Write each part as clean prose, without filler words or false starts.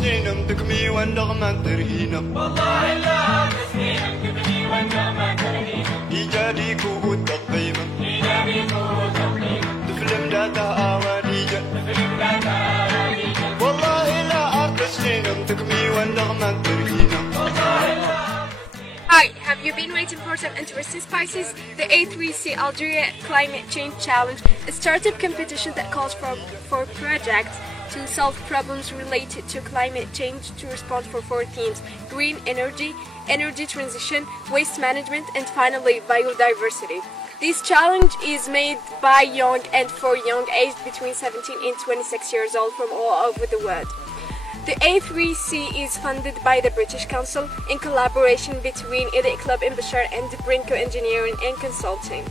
سنينم تكمي وندغمان ترهينم والله لا سنينم تكمي وندغمان ترهينم إيجاديك والتقيمة تفلم داتا آوانيجا والله لا أرض سنينم تكمي وندغمان ترهينم Hi, have you been waiting for some interesting spices? The A3C Algeria Climate Change Challenge, a startup competition that calls for projects to solve problems related to climate change to respond for 4 themes: green energy, energy transition, waste management, and finally biodiversity. This challenge is made by young and for young aged between 17 and 26 years old from all over the world. The A3C is funded by the British Council in collaboration between Elite Club in Bashar and Brinko Engineering and Consulting.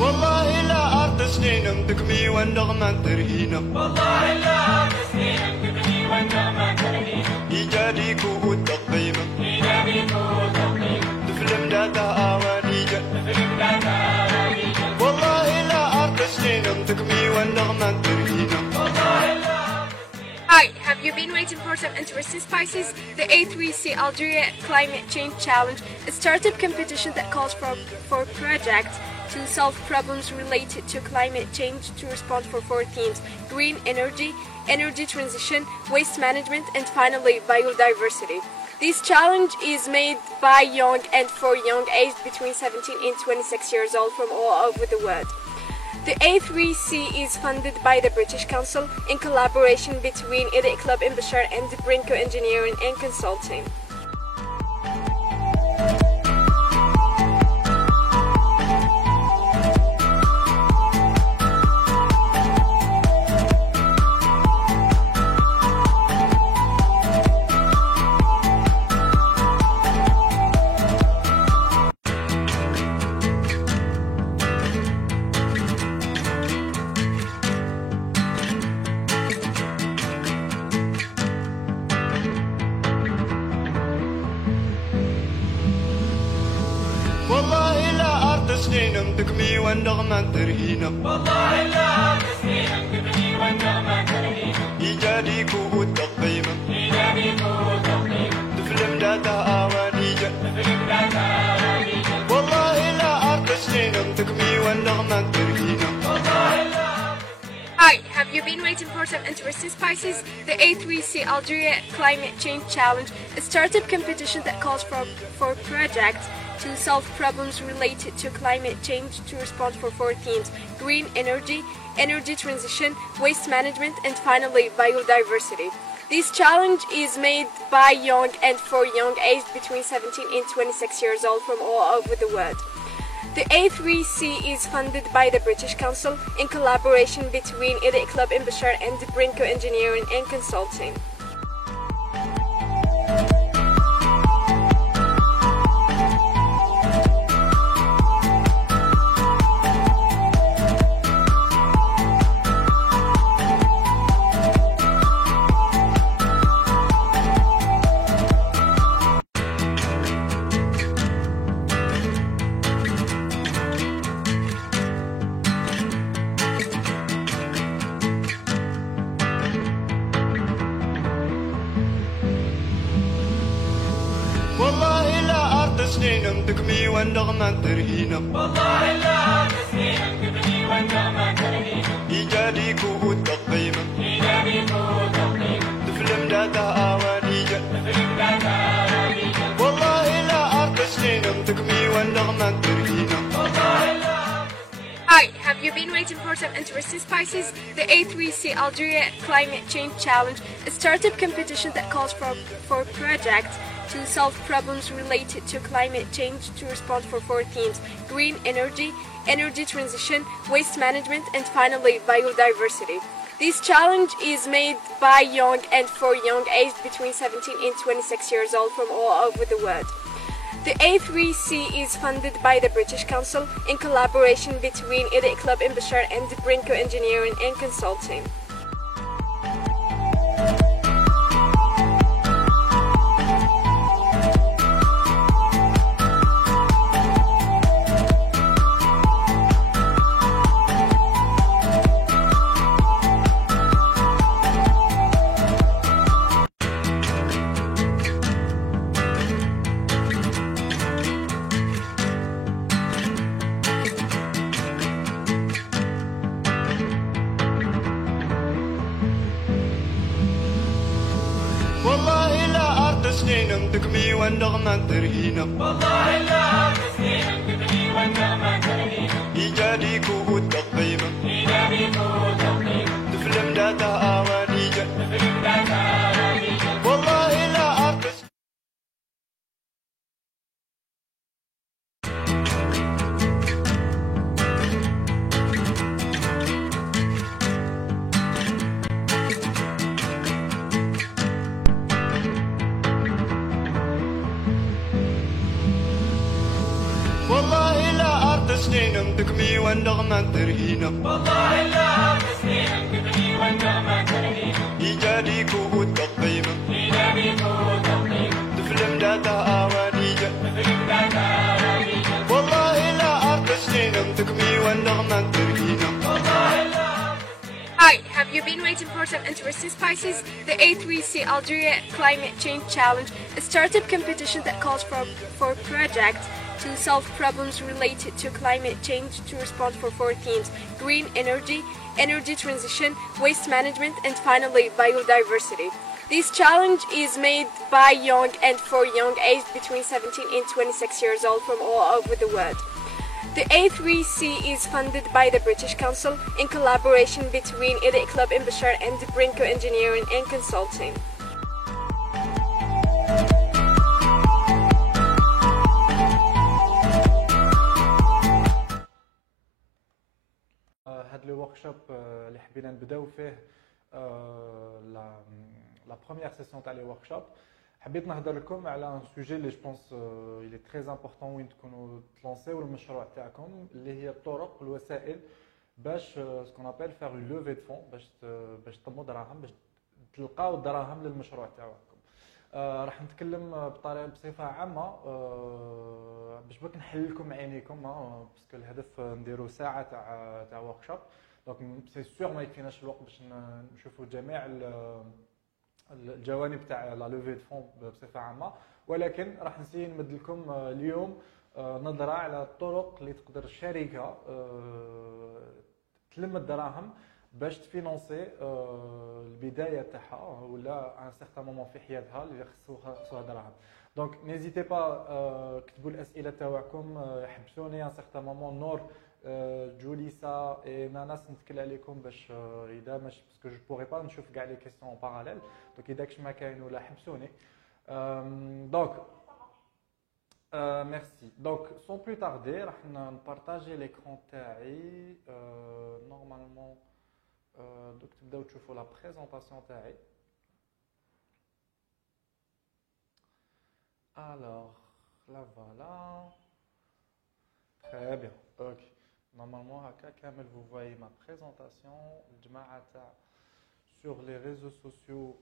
والله لا أرض سنينم تكمي وندغمان ترهينم والله لا سنينم تكمي وندغمان ترهينم إيجاديك والتقيمة تفلم داتا آوانيجا والله لا أرض سنينم تكمي وندغمان ترهينم Hi, have you been waiting for some interesting spices? The A3C Algeria Climate Change Challenge, a startup competition that calls for projects to solve problems related to climate change to respond for 4 themes: green energy, energy transition, waste management, and finally biodiversity. This challenge is made by young and for young aged between 17 and 26 years old from all over the world. The A3C is funded by the British Council in collaboration between Elite Club in Bashar and Brinko Engineering and Consulting. والله لا أرض سنينم تكمي وندغمان ترهينم والله لا سنينم تكمي وندغمان ترهينم إيجاديك والتقيمة تفلم داتا آوانيجا والله لا أرض سنينم تكمي وندغمان ترهينم Hi, have you been waiting for some interesting spices? The A3C Algeria Climate Change Challenge, a startup competition that calls for projects to solve problems related to climate change to respond for 4 themes: green energy, energy transition, waste management, and finally biodiversity. This challenge is made by young and for young aged between 17 and 26 years old from all over the world. The A3C is funded by the British Council in collaboration between Elite Club in Bashar and Brinko Engineering and Consulting. والله لا أرض سنينم تكمي وندغمان ترهينم والله لا سنينم تكمي وندغمان ترهينم إيجاديك والتقيمة تفلم داتا آوانيجا والله لا أرض سنينم تكمي وندغمان ترهينم Hi, have you been waiting for some interesting spices? The A3C Algeria Climate Change Challenge, a startup competition that calls for projects to solve problems related to climate change to respond for 4 themes: green energy, energy transition, waste management, and finally biodiversity. This challenge is made by young and for young aged between 17 and 26 years old from all over the world. The A3C is funded by the British Council in collaboration between Elite Club in Bashar and Brinco Engineering and Consulting. والله لا أرض سنين تكمي والنغمة ترهينا والله لا تسليم تبني والنعمة تهدينا إيجادي كود تقيمة إيجابي قوة تقييم تفلم داتا أوانيجا تفلم ذاتها راديجا والله لا أرض والله لا أرض سنين تكمي والنغمة ترهينا والله لا تسليم تبني والنعمة تهدينا إيجادي كود تقيمة إيجابي قوة تقييم تفلم داتا أوانيجا تفلم ذاتها راديجا والله لا أرض سنين تكمي والنغمة ترهينا والله لا Hi, have you been waiting for some interesting spices? The A3C Algeria Climate Change Challenge, a startup competition that calls for projects to solve problems related to climate change to respond for four themes: green energy, energy transition, waste management, and finally biodiversity. This challenge is made by young and for young aged between 17 and 26 years old from all over the world. The A3C is funded by the British Council in collaboration between Elite Club in Bashar and Brinco Engineering and Consulting. هاد لو وركشوب اللي حبينا نبداو فيه لا بروميير سيسيون تاع لي وركشوب حبيت نهضر لكم على ان سوجي اللي جو بونس اللي تري امبورطون وين تكونوا تلونسيو المشروع تاعكم اللي هي الطرق والوسائل باش سكون ابل فيغ اون لوفي دو فون باش تطموا دراهم باش تلقاو الدراهم للمشروع تاعكم. راح نتكلم بطريقه بصفه عامه باش بغيت نحل لكم عينيكم باسكو الهدف نديرو ساعه تاع وركشوب دونك سي سور ما يكفيناش الوقت باش نشوفوا جميع الجوانب تاع لا لوفي دو فون بصفه عامه، ولكن راح نسيي نمد لكم اليوم نظره على الطرق اللي تقدر الشركه تلم الدراهم باش تفينونسي البدايه تاعها ولا ان سيغتان مومون في حياتها اللي خصوها دراهم. دونك نيزيتي با كتبوا الاسئله تاعكم، حبسوني ان سيغتان مومون نور جوليسا اي ناناس نتكل عليكم باش اذا مش باسكو جو بوغي با نشوف كاع لي كيسيون باراليل، دونك اذا كش ما كاين ولا حبسوني. دونك ميرسي. دونك سون بلو تاردي راح نبارطاجي ليكرون تاعي نورمالمون. دوك تبداو تشوفوا لا بريزونطاسيون تاعي. الوغ لا فوالا تري بيان اوكي. نورمالمون هكا كامل vous voyez ma présentation. الجماعه تاع sur les réseaux sociaux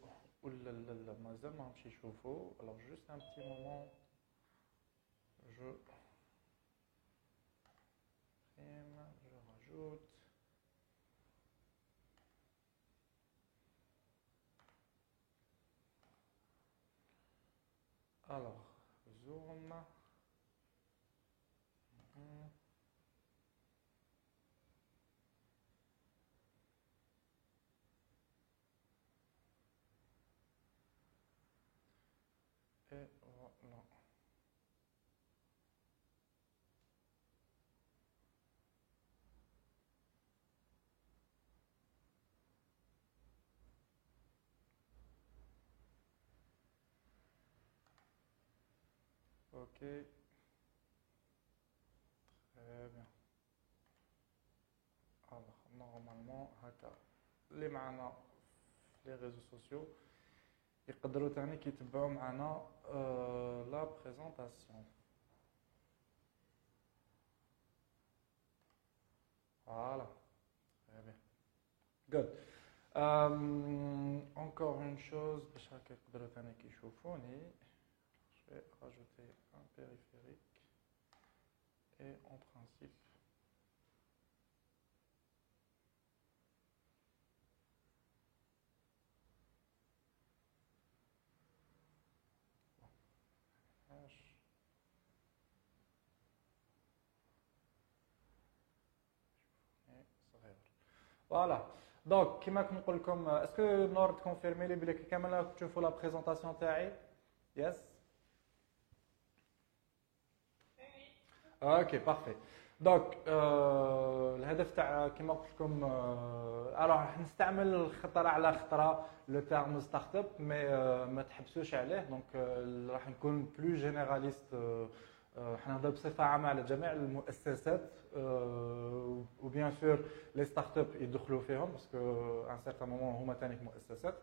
ولا مازال ما همش يشوفوا. alors juste un petit moment je rajoute. Alors, zoom. Et voilà. Ok. Très bien. Alors, normalement, haka. اللي معنا في لي ريزو سوسيو يقدروا ثاني كيتبعوا معنا لا بريزونطاسيون. فوالا très bien good. Encore une chose باش هكا يقدروا ثاني كيشوفوني. Je vais rajouter un périphérique et en principe فوالا دونك كيما كنقول لكم اسكو نور تكونفيرمي لي بلي كامل تشوفوا لا بريزونطاسيون تاعي يس اوكي بارفي دونك الهدف تاع كيما قلت لكم راح نستعمل خطره على خطره لو تيرم ستارت اب مي ما تحبسوش عليه دونك راح نكون بلو جينيراليست حنهضر بصفه عامه على جميع المؤسسات وبيان سور لي ستارت اب يدخلوا فيهم باسكو ان سيرتان مومون هما ثاني مؤسسات.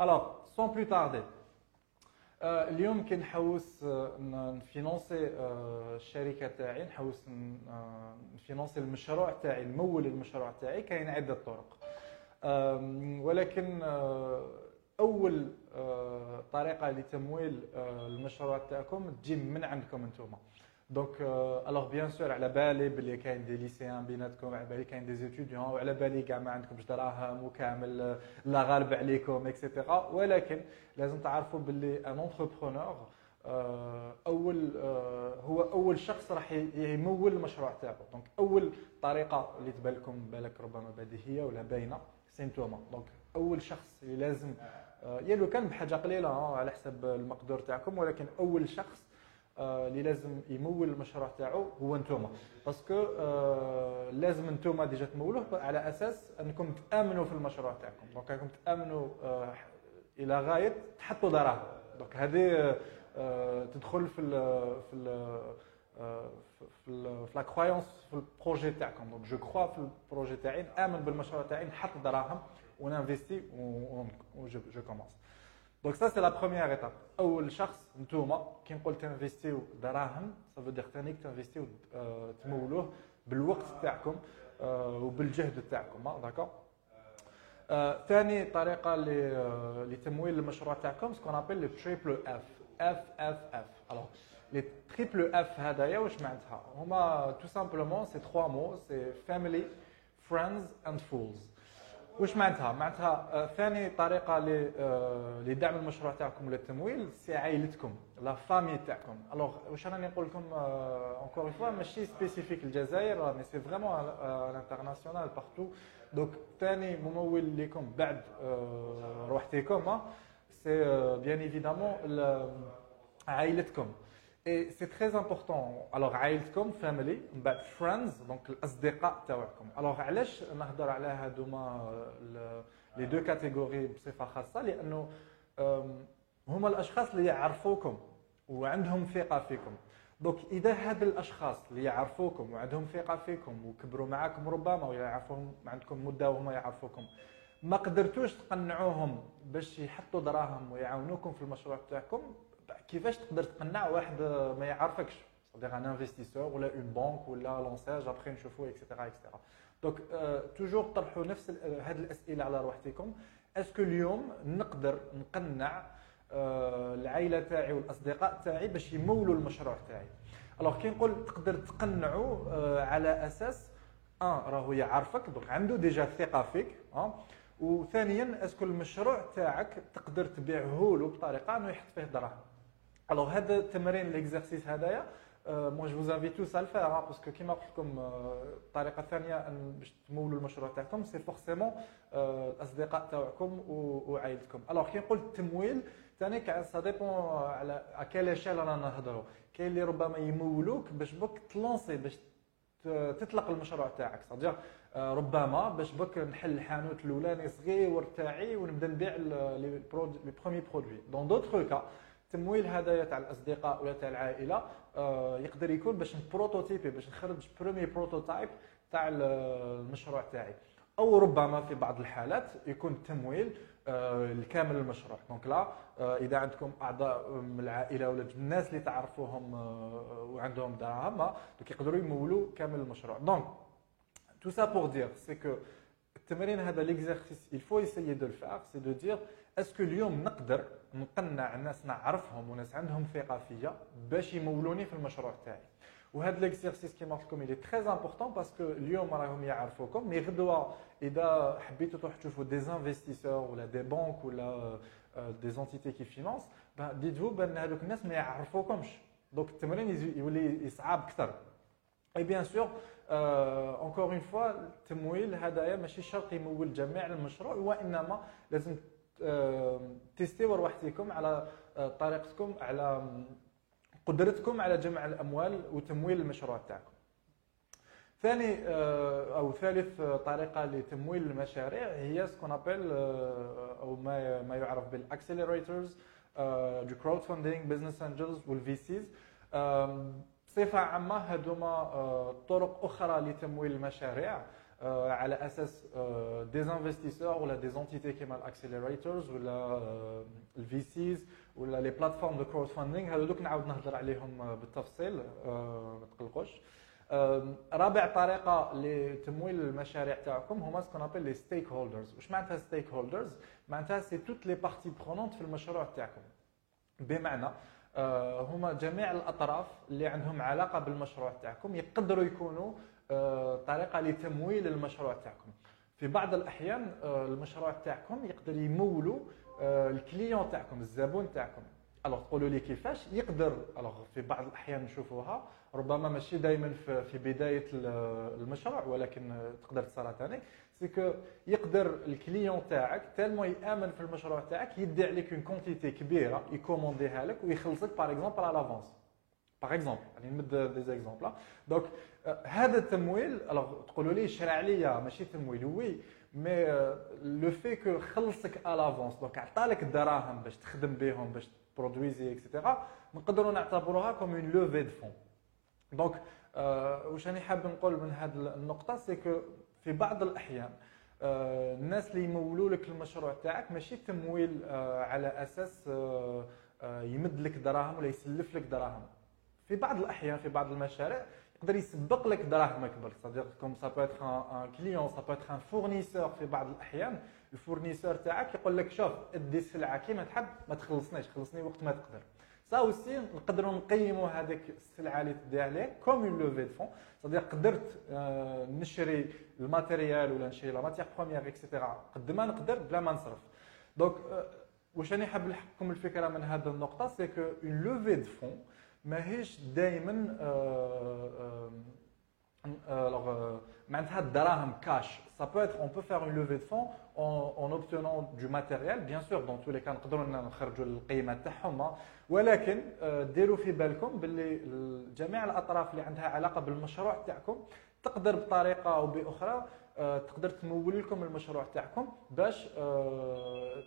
الوغ سون بلو تاردي اليوم كي نحوس نفينونسي الشركه تاعي نحوس نفينونسي المشروع تاعي نمول المشروع تاعي كاين عده طرق ولكن اول طريقه لتمويل المشروع تاعكم تجي من عندكم انتوما دونك الوغ بيان سور على بالي بلي كاين دي ليسيان بيناتكم على بالي كاين دي زيتيديون وعلى بالي كاع ما عندكمش دراهم وكامل لا غالب عليكم اكسيتيرا ولكن لازم تعرفوا بلي ان انتربرونور هو اول شخص راح يمول المشروع تاعو دونك اول طريقه اللي تبان لكم بالك ربما بديهيه ولا باينه سينتوما دونك اول شخص اللي لازم يا لو كان بحاجه قليله على حسب المقدور تاعكم ولكن اول شخص اللي لازم يمول المشروع تاعو هو نتوما باسكو لازم نتوما ديجا تمولوه على اساس انكم تامنوا في المشروع تاعكم دونك راكم تامنوا الى غايه تحطوا دراهم دونك هذه تدخل في لا كرويونس في البروجي تاعكم دونك جو كخوا في البروجي تاعي نامن بالمشروع تاعي نحط دراهم ونانفيستي جو كومونس دونك سا سي لا بروميير ايتاب اول شخص نتوما كي نقول تنفيستيو دراهم سا فو دير ثاني تنفيستيو تمولوه بالوقت تاعكم وبالجهد تاعكم داكور ثاني طريقه لتمويل المشروع تاعكم سكون ابل لي تريبل اف الوغ لي تريبل اف هذايا واش معناتها هما تو سامبلومون سي 3 مو سي فاميلي فريندز اند فولز واش معناتها ثاني طريقه لدعم المشروع تاعكم ولا التمويل سي عائلتكم لا فامي تاعكم الوغ واش راني نقول لكم اونكور فوا ماشي سبيسيفيك الجزائر مي سي فريمون انترناسيونال بارتو دونك ثاني ممول لكم بعد روحتكم سي بيان ايفيدامون عائلتكم et c'est très important alors عائلتكم family من بعد friends دونك الاصدقاء تاعكم alors علاش نهضر على هذوما لي دو كاتيجوري بصفه خاصه لانه هما الاشخاص اللي يعرفوكم وعندهم ثقه فيكم دونك اذا هاد الاشخاص اللي يعرفوكم وعندهم ثقه فيكم وكبروا معاكم ربما ولا يعرفوهم عندكم مده وهما يعرفوكم ما قدرتوش تقنعوهم باش يحطوا دراهم ويعاونوكم في المشروع تاعكم كيفاش تقدر تقنع واحد ما يعرفكش صديق ان انفستيسور ولا اون بانك ولا لونساج ابخي نشوفوا اكسيتيرا اكسيتيرا دونك توجور طرحوا نفس هذه الاسئله على روحتكم اسكو اليوم نقدر نقنع العائله تاعي والاصدقاء تاعي باش يمولوا المشروع تاعي الوغ كي نقول تقدر تقنعوا على اساس راهو يعرفك دونك عنده ديجا ثقه فيك وثانيا اسكو المشروع تاعك تقدر تبيعه له بطريقه انه يحط فيه دراهم الوغ هذا التمرين ليكزارسيس هذايا مو جو انفيت توس على الفير باسكو كيما قلت لكم الطريقه الثانيه باش تمولوا المشروع تاعكم سي فورسيمون الاصدقاء تاعكم وعائلتكم الوغ كي نقول التمويل ثاني سا ديبون على كال ايشيل رانا نهضروا كاين اللي ربما يمولوك باش بك تلونسي باش تطلق المشروع تاعك صديق ربما باش بك نحل الحانوت الاولاني صغير تاعي ونبدا نبيع لي بروميي برودوي دون دوطخ كا التمويل هذايا تاع الاصدقاء ولا تاع العائله يقدر يكون باش نبروتوتيبي باش نخرج بروميي بروتوتايب تاع المشروع تاعي او ربما في بعض الحالات يكون التمويل لكامل المشروع. دونك لا اذا عندكم اعضاء من العائله ولا الناس اللي تعرفوهم وعندهم دراهم دونك يقدروا يمولوا كامل المشروع. دونك tout ça pour dire c'est que التمرين هذا l'exercice il faut essayer de le faire c'est de dire est-ce que اليوم نقدر نقنع ناس نعرفهم وناس عندهم ثقه فيا باش يمولوني في المشروع تاعي. وهذا ليكزيرسيس كيما قلت لكم il est très important parce que اليوم راهم يعرفوكم مي غدوه اذا حبيتوا تروحوا تشوفوا دي انفستيسور ولا دي بانك ولا دي زونتيتي كي فينانس ديتفو بان هذوك الناس ما يعرفوكمش دونك التمرين يولي صعاب اكثر. اي بيان سور encore une fois التمويل هذايا ماشي شرط يمول جميع المشروع وانما لازم تيستيو روحتكم على طريقتكم على قدرتكم على جمع الاموال وتمويل المشروع تاعكم. ثاني او ثالث طريقه لتمويل المشاريع هي سكون ابل او ما يعرف بالاكسلريتورز دو كراود فاندينغ بزنس انجلز والفي سيز. بصفه عامه هذوما طرق اخرى لتمويل المشاريع على اساس دي انفستيسور ولا دي زونتيتي كيما الاكسلريتورز ولا الفي سيز ولا لي بلاتفورم دو كراود فاندينغ. هذوك نعاود نهضر عليهم بالتفصيل ما تقلقوش. رابع طريقه لتمويل المشاريع تاعكم هما سكون ابل لي ستيك هولدرز. واش معناتها ستيك هولدرز؟ معناتها سي توت لي بارتي برونونت في المشروع تاعكم. بمعنى هما جميع الاطراف اللي عندهم علاقه بالمشروع تاعكم يقدروا يكونوا طريقه لتمويل المشروع تاعكم. في بعض الاحيان المشروع تاعكم يقدر يمولوا الكليون تاعكم الزبون تاعكم. الوغ تقولوا لي كيفاش يقدر؟ الوغ في بعض الاحيان نشوفوها ربما ماشي دائما في بدايه المشروع ولكن تقدر تصرا ثاني سي كو يقدر الكليون تاعك تالمو يامن في المشروع تاعك يدي عليك اون كونتيتي كبيره يكومونديها لك ويخلصك باغ اكزومبل على لافونس. باغ اكزومبل يعني نمد دي زيكزومبل. دونك هذا التمويل الوغ تقولوا لي شرع ليا ماشي تمويل وي مي لو في كو خلصك على لافونس دونك عطالك الدراهم باش تخدم بهم باش برودويزي اكسيتيرا نقدروا نعتبروها كوم اون لوفي دو فون. دونك واش راني حاب نقول من هذه النقطه سي كو في بعض الاحيان الناس اللي يمولوا لك المشروع تاعك ماشي تمويل على اساس يمد لك دراهم ولا يسلف لك دراهم. في بعض الاحيان في بعض المشاريع يقدر يسبق لك دراهم اكبر صديق كوم سا بو اتر ان كليون سا بو اتر ان فورنيسور. في بعض الاحيان الفورنيسور تاعك يقول لك شوف ادي السلعه كيما تحب ما تخلصنيش خلصني وقت ما تقدر. سا اوسي نقدروا نقيموا هذيك السلعه اللي تدي عليك كوم اون لوفي دو فون صديق قدرت نشري الماتيريال ولا نشري لا ماتيير بروميير اكسيتيرا قد ما نقدر بلا ما نصرف. دونك واش راني حاب نلحقكم الفكره من هذه النقطه سي كو اون لوفي دو فون ماهيش دائما معناتها الدراهم كاش. Ça peut être, on peut faire une levée de fonds en obtenant du matériel, bien sûr, dans tous les cas نقدروا نخرجوا القيمه تاعهم ولكن ديروا في بالكم باللي جميع الاطراف اللي عندها علاقه بالمشروع تاعكم تقدر بطريقه او باخرى تقدر تمول لكم المشروع تاعكم باش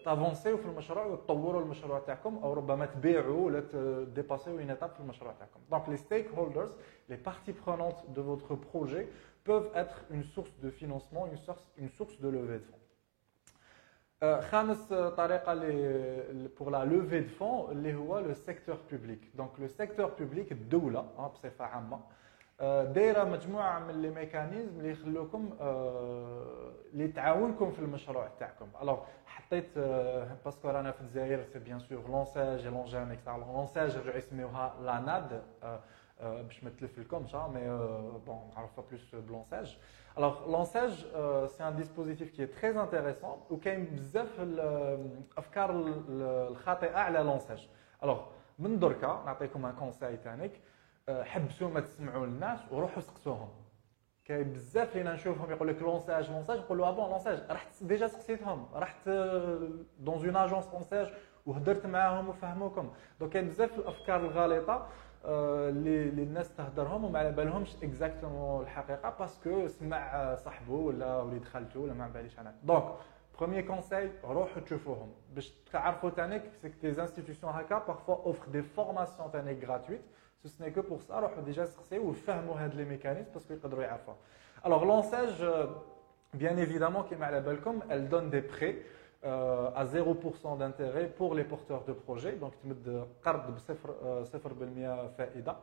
تافونسيو في المشروع وتطوروا المشروع تاعكم او ربما تبيعوا ولا ديباسيو اون ايتاب في المشروع تاعكم. دونك لي ستيك هولدرز لي بارتي برونونت دو فوتر بروجي peuvent être une source de financement, une source de levée de fonds. خامس طريقة pour la levée de fonds اللي هو le secteur public. Donc le secteur public الدولة بصفة عامة دايرة مجموعة من لي ميكانيزم اللي يخلوكم اللي تعاونكم في المشروع تاعكم. الوغ حطيت باسكو رانا في الجزائر سي بيان سور لونساج لونجام اكسترا. لونساج رجعوا يسميوها لا ناد باش ما تلف لكمش مي بون نعرفها بلوس بلونساج. الوغ لونساج سي ان ديسبوزيتيف كي تري انتريسون وكاين بزاف الافكار الخاطئه على لونساج. الوغ من دركا نعطيكم ان كونساي ثانيك حبسوا ما تسمعوا للناس وروحوا سقسوهم. كاين بزاف اللي نشوفهم يقول لك لونساج نقولوا بون لونساج رحت ديجا سقسيتهم رحت دون اون اجونس لونساج وهدرت معاهم وفهموكم. دونك كاين بزاف الافكار الغالطه اللي الناس تهدرهم وما على بالهمش اكزاكتومون الحقيقه باسكو سمع صاحبه ولا وليد خالته ولا ما باليش انا. دونك بروميير كونساي روحوا تشوفوهم باش تعرفوا ثانيك سي دي انستيتيوشن هكا بارفوا اوفر دي فورماسيون ثانيك غراتويت سو سني كو بور سا روحوا ديجا سقسيو وفهموا هاد لي ميكانيزم باسكو يقدروا يعرفوها. الوغ لونساج Bien évidemment, كما على بالكم, elle donne des prêts à 0% d'intérêt pour les porteurs de projets. Donc تمد قرض بصفر 0% فائده.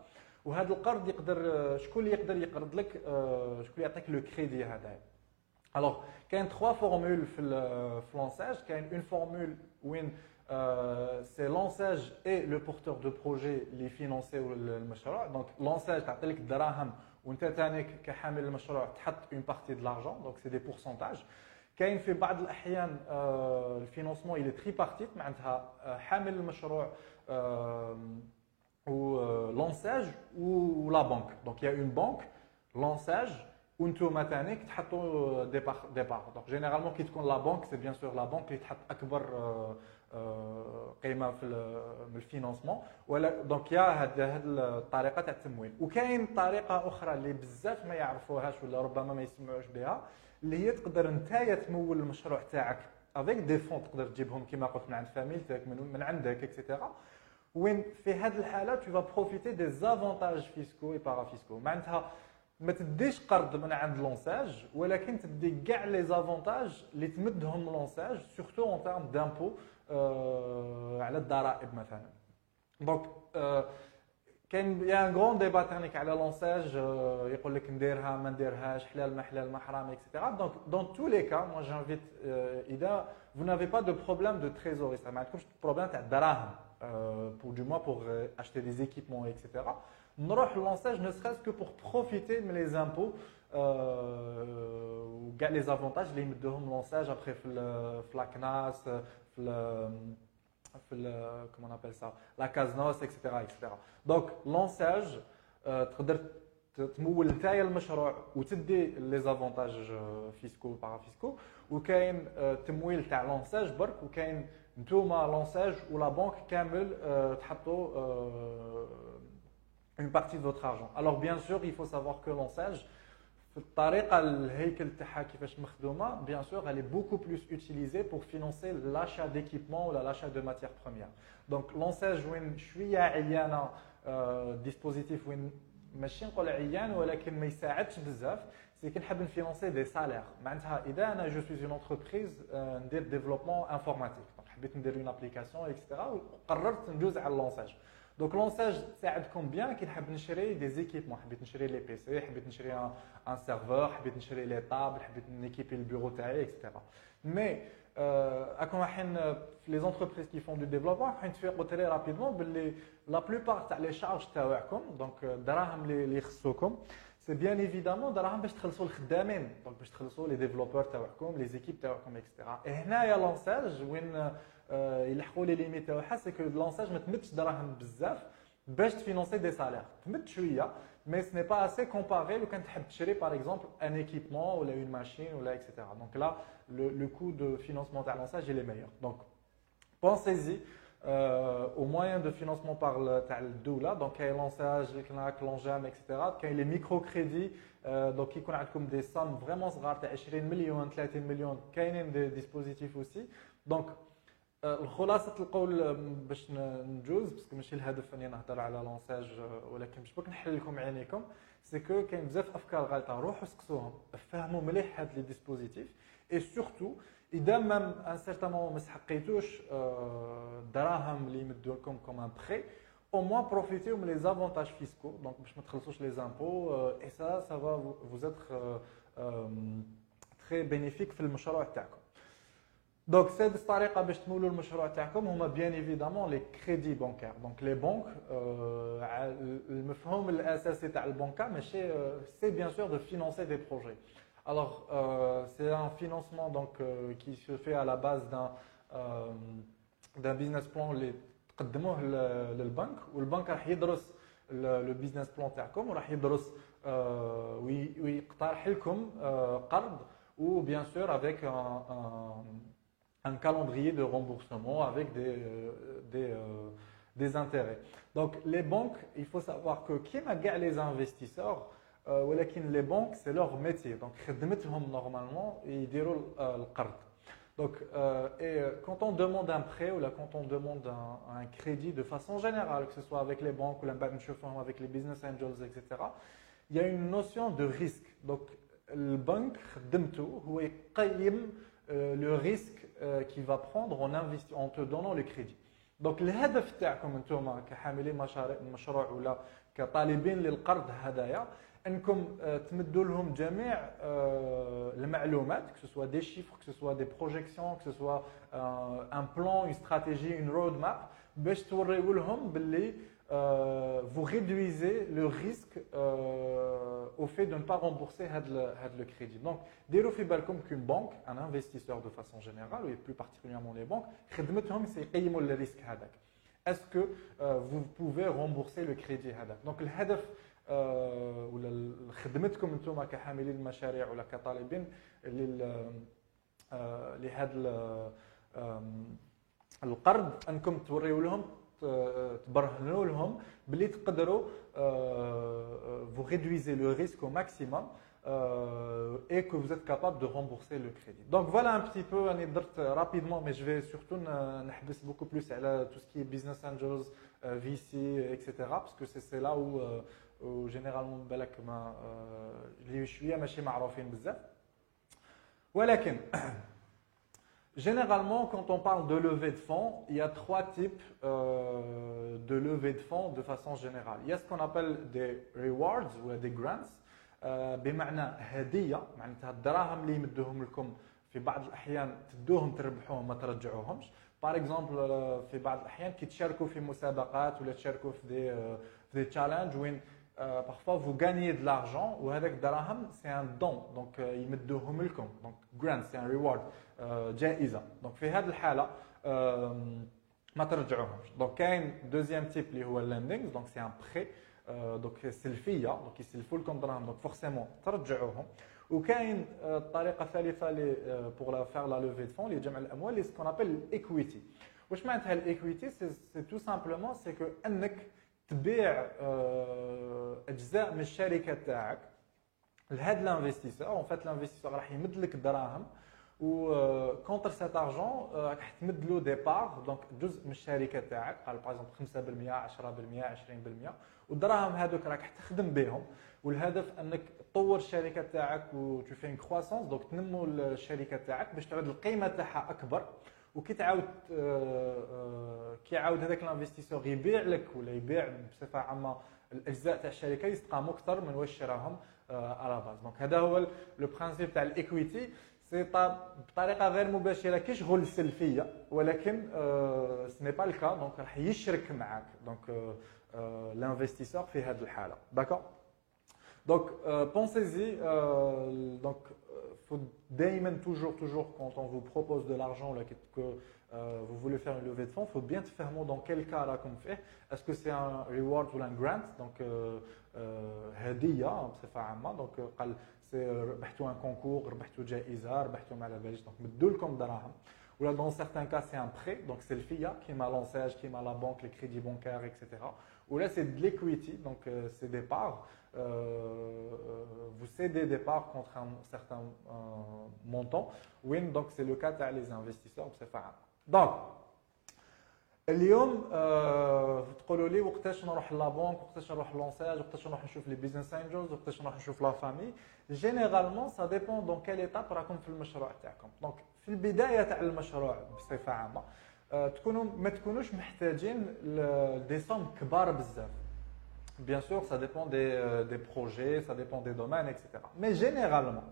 وهذا القرض يقدر شكون اللي يقدر يقرض لك شكون اللي يعطيك لو كريدي هذا. Alors كاين 3 فورمول في لونساج. كاين une formule وين c'est لونساج et le porteur de projet اللي فينانسيو المشروع. دونك لونساج تعطي لك الدراهم وانت ثاني كحامل المشروع تحط اون بارتي دو لارجون. دونك سي دي بورسونتاج. كاين في بعض الاحيان الفينانسمون الى تريبارتيت معناتها حامل المشروع ou لونساج ou la banque. Donc il y a une banque, لونساج وانتم ثاني تحطوا دي بار. دونك جينيرالمون كي تكون لا بانك سي بيان سور لا بانك اللي تحط اكبر قيمه في الفينانسمون. ولا دونك يا هاد الطريقه تاع التمويل. وكاين طريقه اخرى اللي بزاف ما يعرفوهاش ولا ربما ما يسمعوش بها اللي هي تقدر نتايا تمول المشروع تاعك افيك دي فون تقدر تجيبهم كما قلت من عند فاميلتك من عندك اكسيتيرا. وين في هذه الحاله tu vas profiter des avantages fiscaux et parafiscaux. معناتها ما تديش قرض من عند لونساج ولكن تدي كاع لي زافونتاج اللي تمدهم لونساج سورتو اون تيرم دامبو على الضرائب مثلا. دونك كاين يا ان غران ديبا تكنيك على لونساج يقول لك نديرها ما نديرهاش حلال ما حلال ما حرام اكسيتيرا. دونك دون تو لي كا مو جانفيت اذا vous n'avez pas de problème de trésorerie ما عندكمش بروبليم تاع الدراهم pour du moins pour acheter des équipements etc. نروح لونساج ne serait-ce que pour profiter de les impôts ou les avantages اللي يمدوهم لونساج après في la CNAS في comment on appelle ça la CASNOS etc etc. donc لونساج تقدر تمول نتايا المشروع وتدي لي زافونتاج فيسكو بارافيسكو. وكاين تمويل تاع لونساج برك وكاين نتوما لونساج ولا بنك كامل تحطوا une partie de votre argent. Alors bien sûr, il faut savoir que لونساج في الطريقه الهيكل تاعها كيفاش مخدومه bien sûr elle est beaucoup plus utilisée pour financer l'achat d'équipements ou l'achat de matières premières. Donc لونساج وين شويه عيانه ديسبوزيتيف وين ماشي نقول عيان ولكن ما يساعدش بزاف سي كي نحب نفينونسي دي سالير. معناتها اذا انا جو سوي اون انتربريز ندير ديفلوبمون انفورماتيك حبيت ندير اون ابليكاسيون اكسترا وقررت ندوز على لونساج. دونك لونساج تساعدكم بيان كي نحب نشري دي زيكيبمون. حبيت نشري لي بي سي حبيت نشري ان سيرفور حبيت نشري لي طابل حبيت نيكيبي البيرو تاعي اكسترا. مي راكم رايحين في لي زونتربريز كي فون دو ديفلوبمون راح تفيقوا تري رابيدمون باللي لا بلوبار تاع لي شارج تاعكم دونك الدراهم اللي يخصوكم سي بيان ايفيدامون دراهم باش تخلصوا الخدامين. دونك باش تخلصوا لي ديفلوبور تاعكم لي زيكيب تاعكم اكسترا. هنايا لونساج وين يلحقوا لي ليميت تاعها سي كو لونساج ما تمدش دراهم بزاف باش تفينونسي دي سالير. تمد شويه مي سي ني با اسي كومباري لو كان تحب تشري باغ اكزومبل ان ايكيبمون ولا اون ماشين ولا اكسترا. دونك لا le coût de financement تاع لونساج il est meilleur. Donc pensez-y aux moyens de financement par تاع الدوله. دونك كاين لونساج كناك لونجام اكسترا. كاين لي ميكرو كريدي دونك يكون عندكم دي سام فريمون صغار تاع 20 مليون 30 مليون كاينين دي ديسبوزيتيف اوسي. دونك الخلاصه القول باش نجوز باسكو ماشي الهدف اني نهضر على لونساج ولكن باش بك نحل لكم عينيكم سي كو كاين بزاف افكار غلطه. روحوا سقسوهم فهموا مليح هاد لي ديسبوزيتيف اي سورتو اذا ما ان سيرتان مومون ما سحقيتوش الدراهم اللي يمدوا لكم كوم ان بري au moins profitez من les avantages fiscaux donc باش ما تخلصوش les impôts et ça va vous être très bénéfique في المشروع تاعكم. دونك سادس طريقه باش تمولوا المشروع تاعكم هما بيان ايفيدامون لي كريدي بانكير. دونك لي بانك المفهوم الاساسي تاع البنكه ماشي سي بيان سور دو فينانسي دي بروجي. Alors c'est un financement donc qui se fait à la base d'un business plan اللي تقدموه للبنك والبنك راح يدرس لو بيزنس بلان تاعكم وراح يدرس ويقترح لكم قرض ou bien sûr avec un calendrier de remboursement avec des intérêts. Donc les banques, il faut savoir que كيما كاع les investisseurs ولكن les banques c'est leur métier. Donc خدمتهم normalement يديروا القرض. Donc et quand on demande un prêt ou là quand on demande un crédit de façon générale que ce soit avec les banques ou avec les business angels etc. il y a une notion de risque. Donc البنك خدمته هو يقيم لو ريسك كي va prendre en te donnant le crédit. دونك الهدف تاعكم انتم كحاملين مشروع ولا كطالبين للقرض هدايا انكم تمدوا لهم جميع المعلومات que ce soit des chiffres, que ce soit des projections, que ce soit un plan, une stratégie, une road map باش توريو لهم باللي vous réduisez le risque au fait de ne pas rembourser le crédit. Donc, ديروا في بالكم qu'une banque, un investisseur de façon générale, et plus particulièrement les banques, خدمتهم سي يقيموا le risque هذاك. Est-ce que vous pouvez rembourser le crédit هذاك؟ Donc, الهدف ولا خدمتكم انتم كحاملين المشاريع ولا كطالبين لهذا القرض انكم توريوا لهم تبرهنوا لهم بلي تقدروا vous réduisez le risque au maximum et que vous êtes capable de rembourser le crédit. Donc voilà un petit peu, أنا درت rapidement, mais je vais surtout نحبس beaucoup plus على tout ce qui est business angels, VC, etc. parce que c'est là où généralement بالك ما اللي شويه ماشي معروفين بزاف. ولكن généralement, quand on parle de levée de fonds, il y a trois types de levée de fonds de façon générale. Il y a ce qu'on appelle des rewards ou des grants. بمعنى هدية، معناتها الدراهم اللي يمدوهم لكم في بعض الأحيان تدوهم تربحوهم ما ترجعوهمش. Par exemple, في بعض الأحيان كي تشاركوا في مسابقات ولا تشاركوا في des challenges وين parfois vous gagnez de l'argent وهذاك الدراهم c'est un don, donc يمدوهم لكم. Donc grant c'est un reward. جائزه. دونك في هذه الحاله ما ترجعوهمش. دونك كاين دوزيام تيب اللي هو اللندينغ، دونك سي ان بري، دونك سلفيه، دونك يسلفوا لكم دراهم دونك فورسيمون ترجعوهم. وكاين الطريقه الثالثه اللي بور فار لا لوفي دو فون اللي جمع الاموال اللي سكون ابل الايكويتي. واش معناتها الايكويتي؟ سي تو سامبلومون سي كو انك تبيع اجزاء من الشركه تاعك لهذا الانفستيسور. اون فات الانفستيسور راح يمد لك الدراهم و كونتر سات ارجون راح تمد له دي بار، دونك جزء من الشركه تاعك، قال باغ اكزومبل 5%، 10%، 20%، والدراهم هذوك راك تخدم بهم. والهدف انك تطور الشركه تاعك و تو في ان كرواسونس، دونك تنمو الشركه تاعك باش تعود القيمه تاعها اكبر. وكي تعاود كي يعاود هذاك الانفستيسور يبيع لك ولا يبيع بصفه عامه الاجزاء تاع الشركه يستقاموا اكثر من واش شراهم على باز. دونك هذا هو لو برينسيپ تاع الايكويتي. سي بطريقه غير مباشره كيشغل السلفيه، ولكن سني با الكا، دونك راح يشرك معك دونك l'investisseur في هذه الحاله. داكور. دونك pensez-y. Donc faut دائما toujours quand on vous propose de l'argent ou que vous voulez faire une levée de fonds, faut bien تفهموا dans quel cas راكم فيه. Est-ce que c'est un reward ou un grant؟ donc هديه بصفه عامه. دونك قال سي ربحتوا ان كونكور، ربحتوا جائزه، ربحتوا ما على باليش، دونك مدوا لكم دراهم. ولا dans certains cas c'est un prêt، donc c'est الفيا كيما لونساج كيما لا بانك لي كريدي بانكار اكسيتيرا. ولا c'est de l'equity، donc c'est des parts. Vous cédez des parts contre un certain montant. Oui, donc c'est le cas تاع les investisseurs بصفه عامه. donc اليوم تقولوا لي وقتاش نروح لابونك، وقتاش نروح لونساج، وقتاش نروح نشوف لي بيزنس انجلز، وقتاش نروح نشوف لا فامي. جينيرالمون سا ديبون دون كيل ايتاب راكم في المشروع تاعكم. دونك في البدايه تاع المشروع بصفه عامه ما تكونوش محتاجين دي سوم كبار بزاف. Bien sûr, ça dépend des projets, ça dépend des domaines, etc. Mais généralement,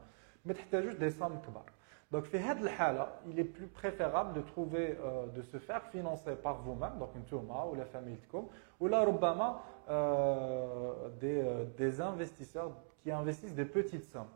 ما تحتاجوش des sommes كبار. Donc, في هذه الحالة, il est plus préférable de trouver, de se faire financer par vous-même, donc نتوما ou la famille تكم, ou là ربما des investisseurs qui investissent des petites sommes.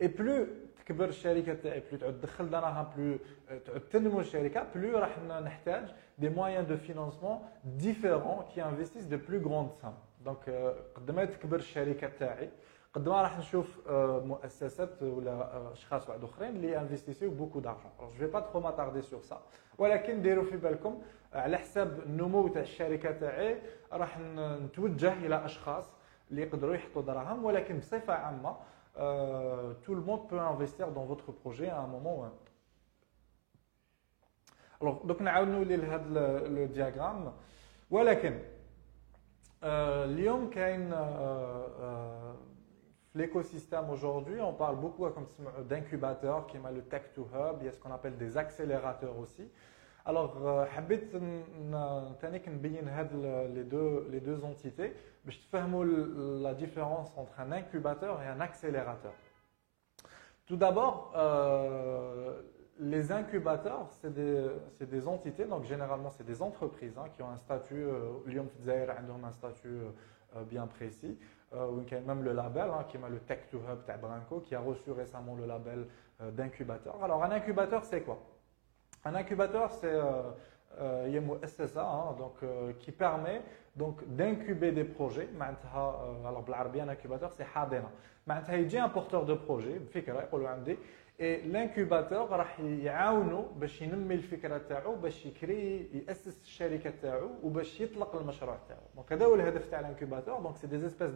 Et plus تكبر الشركة تاعي، plus تعود تدخل دراهم، plus تعود تنمو الشركة، plus راح نحتاج des moyens de financement différents qui investissent de plus grandes sommes. Donc قد ما تكبر الشركة تاعي قد ما راح نشوف مؤسسات ولا اشخاص واحد اخرين اللي انفستيسيو بوكو دارجون. Alors je vais pas trop m'attarder sur ça، ولكن ديروا في بالكم على حساب النمو تاع الشركة تاعي راح نتوجه الى اشخاص اللي يقدروا يحطوا دراهم، ولكن بصفة عامة tout le monde peut investir dans votre projet à un moment ou un autre. Alors donc نعاود نولي لهذا لو دياغرام. ولكن اليوم كاين l'écosystème aujourd'hui, on parle beaucoup comme d'incubateurs, qui est le Tech to Hub, il y a ce qu'on appelle des accélérateurs aussi. Alors, حبيت تانيك نبين هاد les deux entités باش تفهموا la différence entre un incubateur et un accélérateur. Tout d'abord, les incubateurs, c'est des entités, donc généralement c'est des entreprises qui ont un statut, اليوم في الجزائر عندهم un statut bien précis, ou même le label, qui est le Tech to Hub تاع Branco, qui a reçu récemment le label d'incubateur. Alors un incubateur, c'est quoi? Un incubateur, c'est donc, qui permet donc, d'incuber des projets. Alors, بالعربية, un incubateur, c'est حاضنة. معناتها يجي un porteur de projet, بفكرة يقولوا عندي، et l'incubateur راح يعاونوا باش ينمي الفكرة تاعو، باش يأسس الشركة تاعو وباش يطلق المشروع تاعو. Donc هذا هو الهدف تاع l'incubateur. Donc c'est des espèces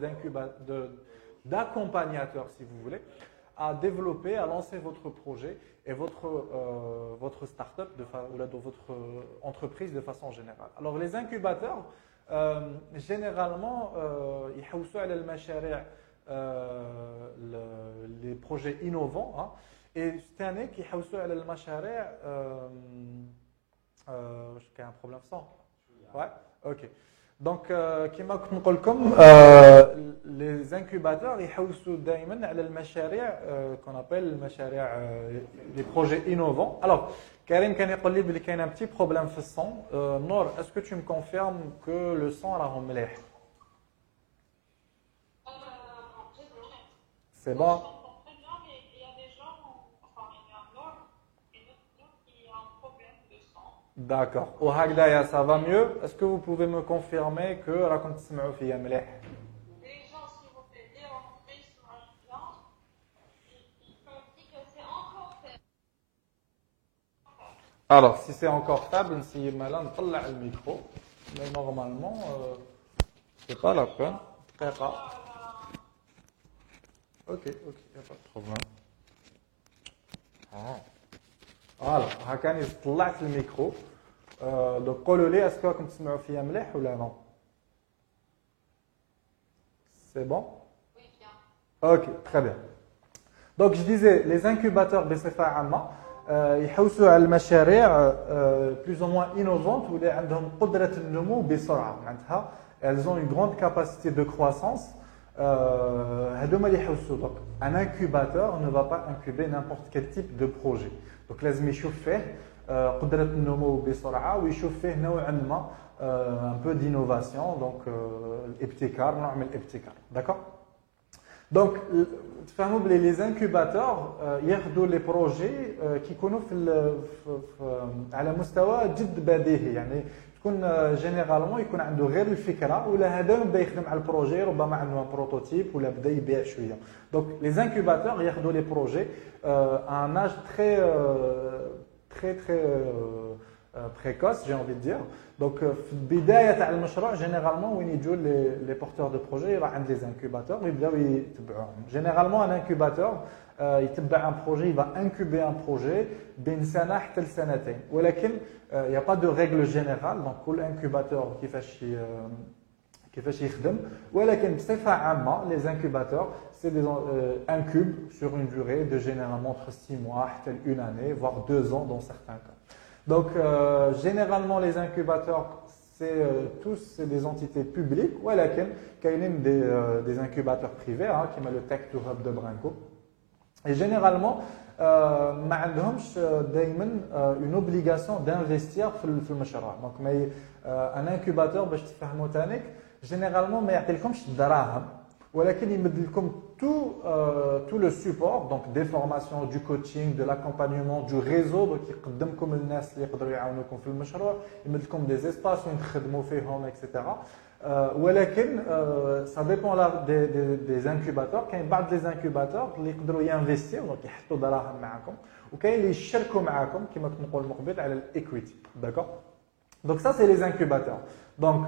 d'accompagnateurs, si vous voulez, à développer, à lancer votre projet et votre start-up ou votre entreprise de façon générale. Alors les incubateurs, généralement, يحوسوا على المشاريع, les projets innovants, et cette année يحوسوا على المشاريع, qu'il y a un problème sans? Ouais, ok. Donc, كما كنت نقول لكم, les incubateurs يحوسوا دائما على المشاريع qu'on appelle المشاريع, les projets innovants. Alors, Karim كان يقول لي بلي كاين un petit problème في الصون. Nour, est-ce que tu me confirmes que le son راهو مليح? C'est bon? D'accord. وهكذا ça va mieux. Est-ce que vous pouvez me confirmer que راكم تسمعوا فيا مليح؟ Alors, si c'est encore faible, نسيي مالا نطلع الميكرو. Mais normalement, c'est pas la peine. دقيقة. Ok, il n'y a pas de problème. Alors, هكاني طلعت الميكرو. Donc قولوا لي, est-ce que راكم تسمعوا فيا مليح ولا non? C'est bon? Oui, bien. Ok, très bien. Donc je disais, les incubateurs بصفة عامة يحوسوا على المشاريع plus ou moins innovantes واللي عندهم قدرة النمو بسرعة. معناتها elles ont une grande capacité de croissance. هذوما اللي يحوسوا. Donc un incubateur ne va pas incuber n'importe quel type de projet. Donc لازم يشوف فيه قدرة النمو بسرعة ويشوف فيه نوعا ما un peu d'innovation, donc الابتكار, نوع من الابتكار. D'accord? Donc تفهموا بلي les incubateurs ياخذوا les projets qui يكونوا على مستوى جد بديهي, يعني تكون جينيرالمون يكون عنده غير الفكره ولا هذا بدا يخدم على البروجي, ربما عنده بروتوتيب ولا بدا يبيع شويه. Donc les incubateurs ياخذوا les projets à un âge très précoce, j'ai envie de dire. Donc في البدايه تاع المشروع جينيرالمون وين يجوا les porteurs de projet راه عند les incubateurs ويبداو يتبعوهم. Généralement un incubateur يتبع un projet, il va incuber un projet بين سنه حتى لسنتين, ولكن il n'y a pas de règle générale. Donc كل incubateur كيفاش يخدم, ولكن بصفه عامه les incubateurs c'est des incubes sur une durée de généralement entre 6 mois حتى une année, voire 2 ans dans certains cas. Donc généralement les incubateurs c'est des entités publiques, ولكن كاينين des incubateurs privés كيما le Tech to Hub de Branco. Et généralement ما عندهمش دائما une obligation d'investir في المشروع. Donc un incubateur باش تفهموا تانيك généralement ما يعطيلكمش الدراهم, ولكن يمد لكم tout le support, donc des formations, du coaching, de l'accompagnement, du réseau. Donc يقدمكم الناس اللي يقدروا يعاونوكم في المشروع, يمد لكم des espaces وين تخدموا فيهم, etc. ولكن ça dépend des incubateurs. كاين بعض les incubateurs اللي يقدروا ينفستيو, donc يحطوا دراهم معكم, وكاين اللي يشاركوا معكم كما كنت نقول مقبل على الايكويتي. D'accord? Donc ça c'est les incubateurs. Donc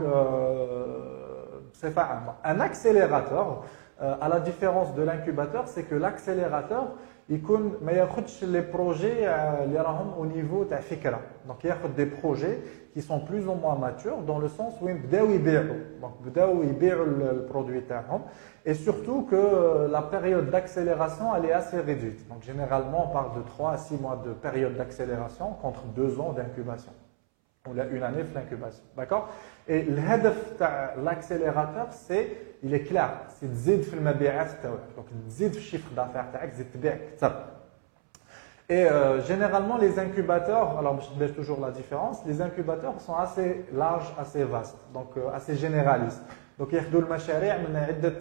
c'est pas un accélérateur. À la différence de l'incubateur, c'est que l'accélérateur يكون ما ياخذش لي بروجي اللي راهم au niveau تاع فكره دونك ياخذ دي بروجي qui sont plus ou moins matures dans le sens وين بداو يبيعوا دونك بداو يبيعوا البرودوي تاعهم et surtout que la période d'accélération elle est assez réduite donc généralement on parle de 3 à 6 mois de période d'accélération contre 2 ans d'incubation ou une année de l'incubation d'accord et الهدف تاع l'accélérateur c'est il est clair c'est تزيد في المبيعات تاعك donc تزيد في الشيفر دافير تاعك تزيد تبيع اكثر et généralement les incubateurs alors je dis toujours la différence les incubateurs sont assez larges assez vastes donc assez généralistes donc ياخذوا المشاريع من عده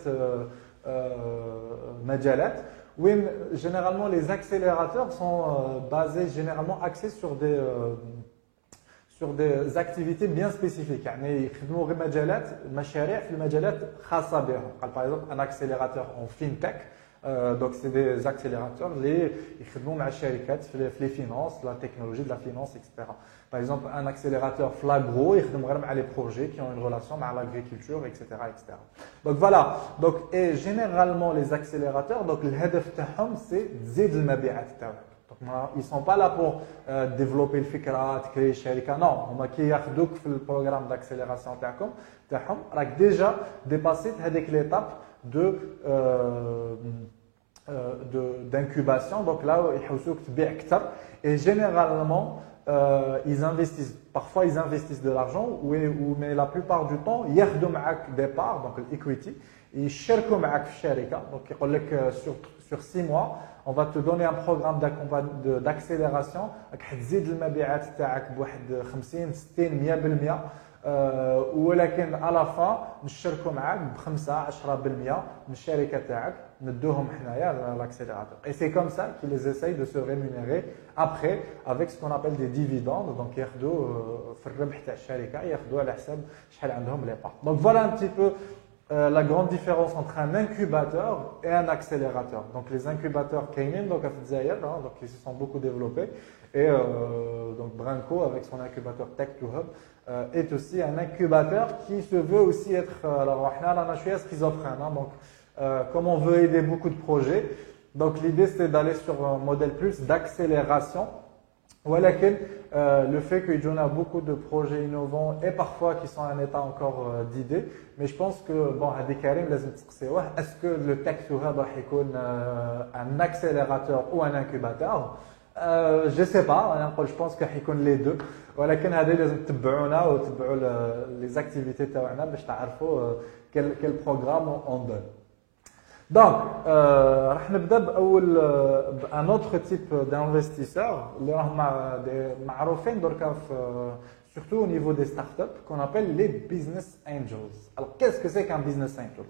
مجالات وين généralement les accélérateurs sont basés généralement axés sur des activités bien spécifiques يعني يخدموا غير مشاريع في المجالات خاصه بهم par exemple un accélérateur en fintech donc c'est des accélérateurs اللي يخدموا مع الشركات في les finances la technologie de la finance etc par exemple un accélérateur في l'agro يخدم غير مع les projets qui ont une relation مع l'agriculture etc etc donc voilà donc et généralement les accélérateurs donc الهدف تاعهم c'est تزيد المبيعات تاعهم ils sont pas là pour développer الفكره تكري شركه non هما كي ياخذوك في البروغرام d'accélération تاعهم راك déjà dépassé هذيك l'étape d'incubation donc là يحوسوك تبيع اكثر et généralement ils investissent parfois ils investissent de l'argent mais la plupart du temps ياخذوا معاك des parts donc l'equity يشاركوا معاك في الشركه donc يقول لك sur 6 mois on va te donner un programme d'accélération راك حتزيد المبيعات تاعك بواحد 50 60 100% ولكن على فا نشاركوا معاك ب 5-10% من الشركه تاعك ندوهم حنايا l'accélérateur et c'est comme ça qu'ils essayent de se rémunérer après avec ce qu'on appelle des dividendes donc ياخذوا في الربح تاع الشركه ياخذوا على حساب شحال عندهم لي بار donc voilà un petit peu la grande différence entre un incubateur et un accélérateur donc les incubateurs كاينين donc في الجزائر donc ils se sont beaucoup développés et donc Branco avec son incubateur Tech2Hub est aussi un incubateur qui se veut aussi être alors on a choisi schizophrène donc comme on veut aider beaucoup de projets donc l'idée c'est d'aller sur un modèle plus d'accélération ولكن le fait qu'il y en a beaucoup de projets innovants et parfois qui sont en état encore d'idées mais je pense que bon هذه كريم لازم تسقسيوه est-ce que le Tech2Hub راح يكون un accélérateur ou un incubateur je sais pas je pense كيكون les deux ولكن هذا لازم تتبعونا وتتبعوا les activités تاعنا باش تعرفوا quel programme on donne donc راح نبدا باول un autre type d'investisseurs اللي راهم معروفين دركا surtout au niveau des startups qu'on appelle les business angels alors qu'est-ce que c'est qu'un business angel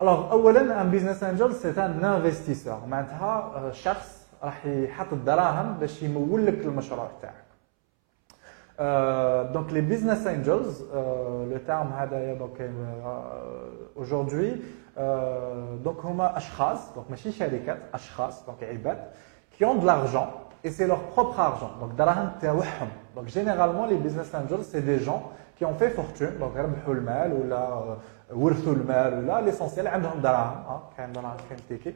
alors اولا un business angel c'est un investisseur معناتها شخص راح يحط الدراهم باش يمول لك المشروع تاعك donc les business angels le terme هذا donc aujourd'hui donc هما اشخاص donc ماشي شركات اشخاص donc عباد qui ont de l'argent et c'est leur propre argent donc دراهم تاعهم donc généralement les business angels c'est des gens qui ont fait fortune donc ربحوا المال ولا ورثوا المال ولا l'essentiel عندهم دراهم كاين دراهم كاين تيكي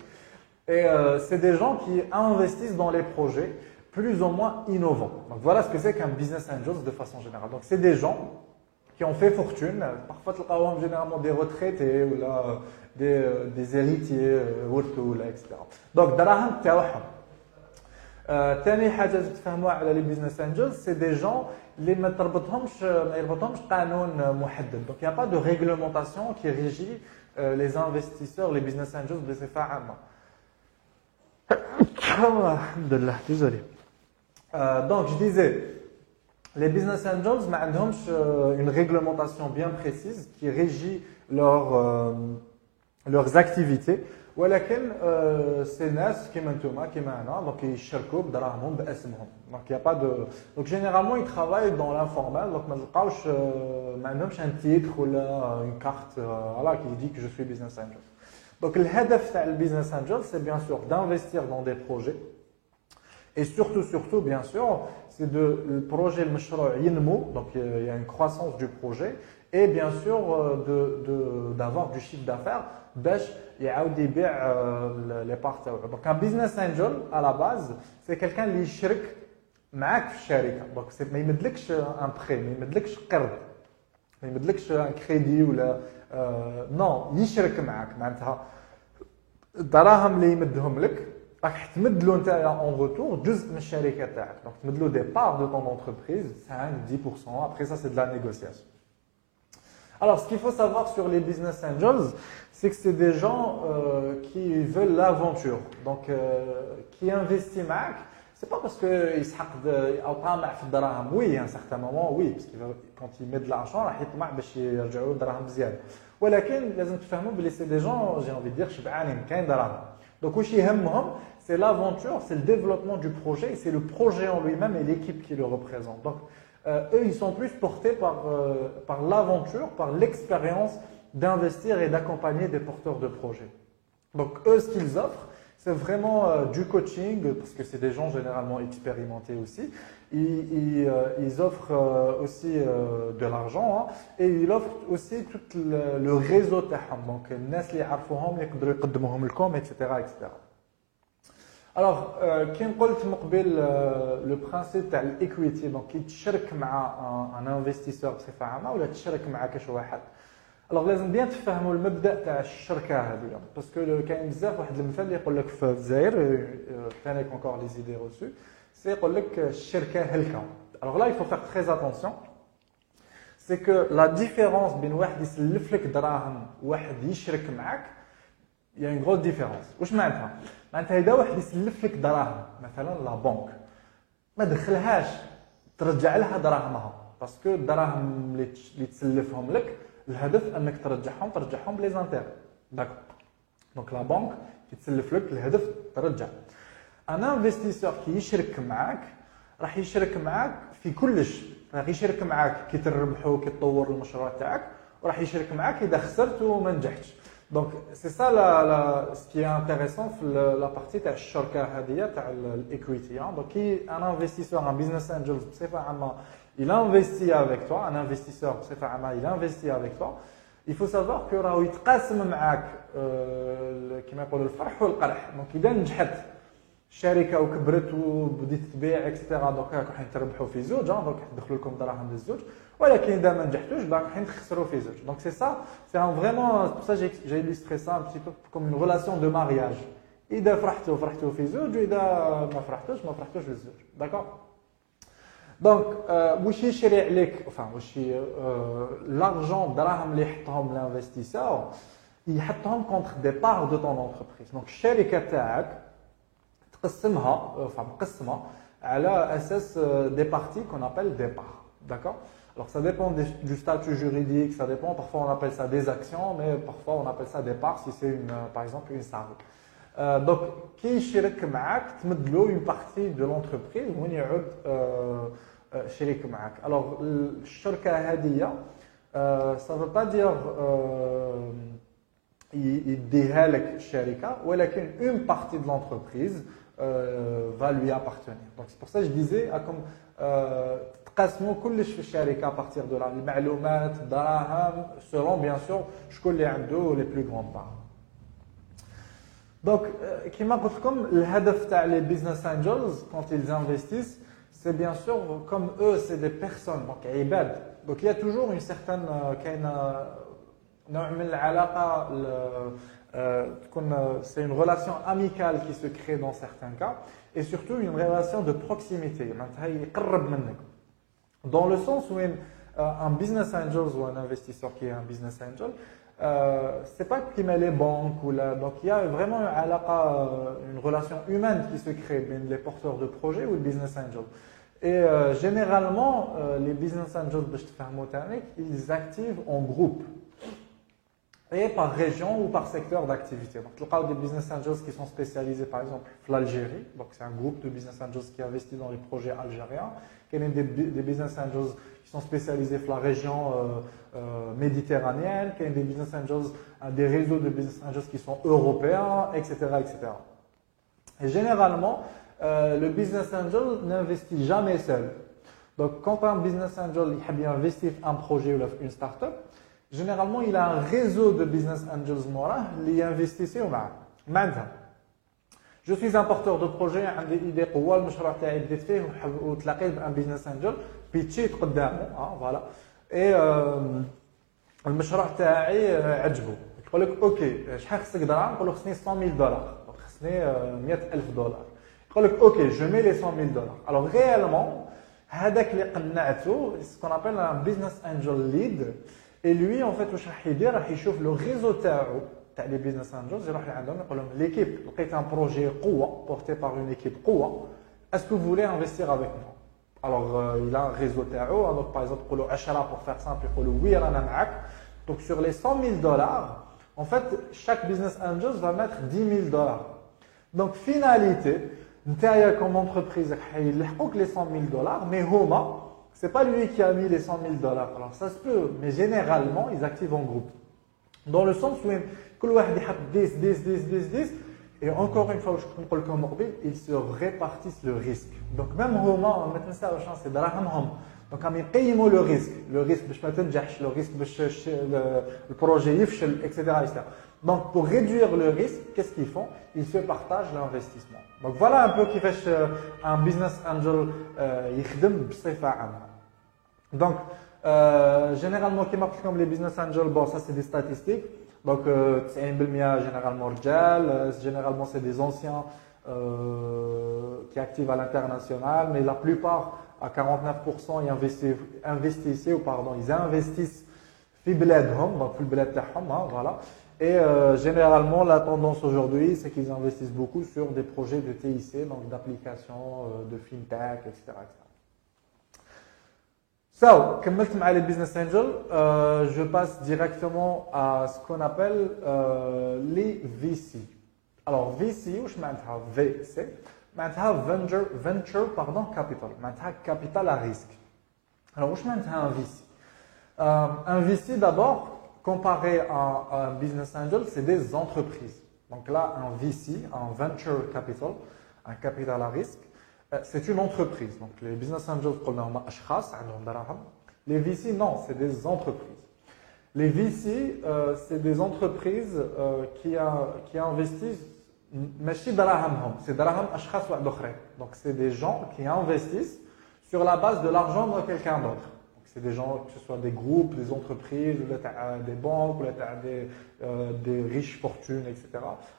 et c'est des gens qui investissent dans les projets plus ou moins innovants. Donc voilà ce que c'est qu'un business angel de façon générale. Donc c'est des gens qui ont fait fortune, parfois généralement des retraités ou là, des héritiers, etc. Donc دراهم تاعهم. ثاني حاجة تفهموها على les business angels, c'est des gens اللي ما يربطهمش قانون محدد. Donc il n'y a pas de réglementation qui régit les investisseurs, les business angels بصفة عامة. Alhamdulillah, désolé. Donc je disais, les business angels ما عندهمش une réglementation bien précise qui régit leurs activités ولكن c'est ناس كيما نتوما كيما انا donc يشاركوا بدراهمهم باسمهم donc il y a pas de donc généralement ils travaillent dans l'informel donc ما تلقاوش ما عندهمش un titre ولا une carte voilà qui dit que je suis business angel. Donc le الهدف تاع business angel c'est bien sûr d'investir dans des projets et surtout bien sûr c'est de le projet المشروع ينمو donc il y a une croissance du projet et bien sûr d'avoir du chiffre d'affaires باش يعاود يبيع les parts تاعو. Donc un business angel à la base c'est quelqu'un اللي يشرك معاك في الشركه. دونك ما يمدلكش ان بخي، ما يمدلكش قرض، ما يمدلكش ان كريدي ولا نو، يشرك معاك. معناتها الدراهم اللي يمدهم لك راك تمد له نتايا اون روتور جزء من الشركه تاعك. دونك تمد له دي بار دو طون انتربريز 5-10%. Après ça c'est de la négociation. Alors, ce qu'il faut savoir sur les business angels, c'est que c'est des gens qui veulent l'aventure. Donc, qui investissent معك, c'est pas parce qu'il يسحق أو طامع في الدراهم. Oui, à un certain moment, oui, parce que quand il met de l'argent, راح يطمع باش يرجعوا له الدراهم مزيان. ولكن لازم تفهموا بلي c'est des gens, j'ai envie de dire, شبعانين كاين دراهم. Donc, واش يهمهم, c'est l'aventure, c'est le développement du projet, c'est le projet en lui-même et l'équipe qui le représente. Donc, eux, ils sont plus portés par l'aventure, par l'expérience d'investir et d'accompagner des porteurs de projets. Donc, eux, ce qu'ils offrent, c'est vraiment du coaching, parce que c'est des gens généralement expérimentés aussi. Ils offrent aussi de l'argent, hein, et ils offrent aussi tout le réseau تاعهم. Donc, الناس اللي يعرفوهم يقدروا يقدموهم لكم, etc., etc. Alors, كي قلت من قبل لو برانسيب تاع الايكويتي، دونك كي تشارك مع ان انفستيسور بصفه عامه ولا تشارك مع كاش واحد. الوغ لازم بيان تفهموا المبدا تاع الشركه هذه، باسكو كاين بزاف واحد المثال اللي يقول لك في الجزائر ثاني كونكور لي زيدي روسو، سي يقول لك الشركه هلكه. الوغ لا يفو فيغ تري اتونسيون، سي كو لا ديفيرونس بين واحد يسلف لك دراهم وواحد يشرك معاك، il y a une grosse différence. واش معناتها؟ معناتها إذا واحد يسلف لك دراهم مثلا لا بنك، ما دخلهاش ترجع لها دراهمها، باسكو الدراهم اللي تسلفهم لك الهدف انك ترجعهم بلي زانتير. داكور. دونك لا بنك كي تسلف لك الهدف ترجع. ان انفستيسور كي يشرك معاك راح يشرك معاك في كلش، راح يشرك معاك كي تربحوا كي تطور المشروع تاعك، وراح يشرك معاك اذا خسرت وما نجحتش. Donc c'est ça ce qui est intéressant la partie تاع الشركه هذه تاع الايكويتي. Donc qui un investisseur, un business angel بصفه عامه il investit avec toi, un investisseur بصفه عامه il investit avec toi. Il faut savoir que راهو يتقاسم معاك كما يقولوا الفرح والقرح. دونك اذا نجحت الشركه وكبرت وبديت تبيع اكسترا، دونك راح تربحوا في زوج، دونك تدخلوا لكم دراهم للزوج. ولكن اذا ما نجحتوش راح تخسروا في زوج. دونك سي سا، سي vraiment pour ça j'ai illustré ça un petit peu comme une relation de mariage. اذا فرحتوا في زوج، واذا ما فرحتوش في الزوج. داكور. دونك واش يشري عليك، واش لارجون دراهم اللي يحطهم لانفستيسور يحطهم كونتر دي بار دو طون انتربريز. دونك الشركه تاعك تقسمها مقسمه على اساس دي بارتي كون ابل دي بار. D'accord. Alors ça dépend du statut juridique, ça dépend. Parfois on appelle ça des actions, mais parfois on appelle ça des parts si c'est par exemple une SARL. Donc qui يشارك معك تمد له une partie de l'entreprise وين يعود شريك معك. Alors الشركه هذه ça veut pas dire يديها لك الشركه، ولكن une partie de l'entreprise va lui appartenir. Donc c'est pour ça que je disais comme تقسموا كلش في الشركه à partir de là، المعلومات الدراهم selon bien sûr شكون اللي عنده les plus grandes parts. Donc كما قلت لكم الهدف تاع les business angels quand ils investissent c'est bien sûr comme eux c'est des personnes donc عباد. Donc il y a toujours une certaine كاينه نوع من العلاقه تكون c'est une relation amicale qui se crée dans certains cas et surtout une relation de proximité. معناتها يقرب منك. Dans le sens où un business angel ou un investisseur qui est un business angel, c'est pas comme les banques ou là. Donc il y a vraiment une relation humaine qui se crée entre les porteurs de projets ou le business angel. Et généralement, les business angels, ils activent en groupe et par région ou par secteur d'activité. Donc le cas des business angels qui sont spécialisés par exemple en Algérie, donc c'est un groupe de business angels qui investit dans les projets algériens. Il y a des business angels qui sont spécialisés dans la région méditerranéenne, il y a des business angels, des réseaux de business angels qui sont européens, etc. etc. Et généralement, le business angel n'investit jamais seul. Donc, quand un business angel il veut investir dans un projet ou une start-up, généralement, il a un réseau de business angels qui investissent au Maintenant, je suis un porteur de projet, j'ai des idées pour le projet que j'ai fait, ou un business angel, pitché قدامه, voilà. Et le projet تاعي عجبه. يقول لك اوكي شحال خصك دراهم؟ نقول له خصني 100,000 دولار، خصني 100,000 دولار. يقول لك اوكي جو مي لي 100,000 دولار. Alors réellement هذاك اللي قنعته ce qu'on appelle un business angel lead. Et lui en fait واش راح يدير؟ راح يشوف لو ريزو تاعو تاع لي بيزنس انجلز، يروح لعندهم يقول لهم ليكيب لقيت ان بروجي قوه بورتي بار اون ايكيب قوه، اسكو vous voulez investir avec moi. Alors il a un réseau تاعو. Donc par exemple يقولوا 10 pour faire simple يقولوا وي رانا معاك. Donc sur les 100,000 dollars, en fait chaque business angel va mettre 10,000 dollars. Donc finalité نتايا comme entreprise حيلحقوك les 100,000 dollars, mais هما c'est pas lui qui a mis les 100,000 dollars. Alors ça se peut, mais généralement ils activent en groupe. Dans le sens où كل واحد يحط 10 et encore une fois نقول لكم مقبل ils se répartissent le risque. Donc même هما ما تنساوش c'est دراهمهم. Donc راهم يقيموا le risque باش ما تنجحش، le risque باش البروجي يفشل etc. Donc pour réduire le risque, qu'est-ce qu'ils font? Ils se partagent l'investissement. Donc voilà un peu كيفاش un business angel يخدم بصفة عامة. Donc généralement كيما قلت لكم les business angels, bon ça c'est des statistiques. Donc 90% généralement رجال, généralement c'est des anciens qui activent à l'international, mais la plupart à 49% ils investissent في بلادهم, donc في البلاد تاعهم, voilà. Et généralement, la tendance aujourd'hui, c'est qu'ils investissent beaucoup sur des projets de TIC, donc d'applications, de fintech, etc. So, كملت مع les business angels, je passe directement à ce qu'on appelle les VC. Alors VC, واش معناتها VC؟ معناتها venture capital, معناتها capital à risque. Alors واش معناتها un VC? Un VC d'abord, comparé à un business angel, c'est des entreprises. Donc là, un VC, un venture capital, un capital à risque, c'est une entreprise. Donc les business angels, les VC, non, c'est des entreprises. Les VC, c'est des entreprises qui investissent, c'est donc c'est des gens qui investissent sur la base de l'argent de quelqu'un d'autre. C'est des gens, que ce soit des groupes, des entreprises, des banques, des riches fortunes, etc.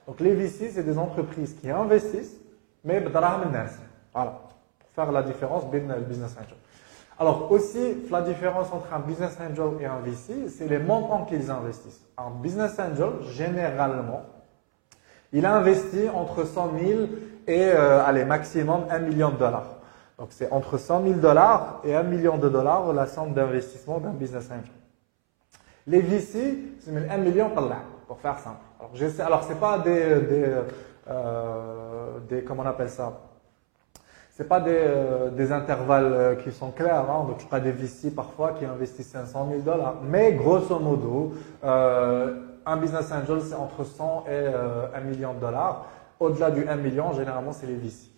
Donc les VC, c'est des entreprises qui investissent, mais voilà, pour faire la différence avec le business angel. Alors aussi, la différence entre un business angel et un VC, c'est les montants qu'ils investissent. Un business angel, généralement, il investit entre 100,000 et allez, maximum 1 million de dollars. Donc c'est entre 100,000 dollars et 1 million de dollars la somme d'investissement d'un business angel. Les VC, c'est 1 million pour faire simple. Alors c'est pas des comment on appelle ça? C'est pas des intervalles qui sont clairs. Hein? Donc je crois des VC parfois qui investissent 500,000 dollars. Mais grosso modo, un business angel c'est entre 100 et 1 million de dollars. Au-delà du 1 million, généralement c'est les VC.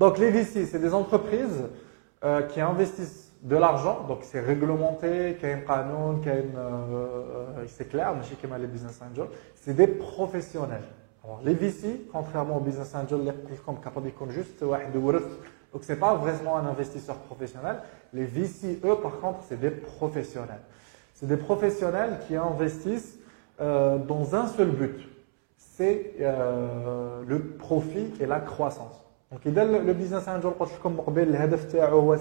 Donc les VC, c'est des entreprises qui investissent de l'argent, donc c'est réglementé, c'est clair, mais chez les business angels, c'est des professionnels. Alors les VC, contrairement aux business angels, donc c'est pas vraiment un investisseur professionnel. Les VC, eux, par contre, c'est des professionnels. C'est des professionnels qui investissent dans un seul but, c'est le profit et la croissance. Donc, le business angel,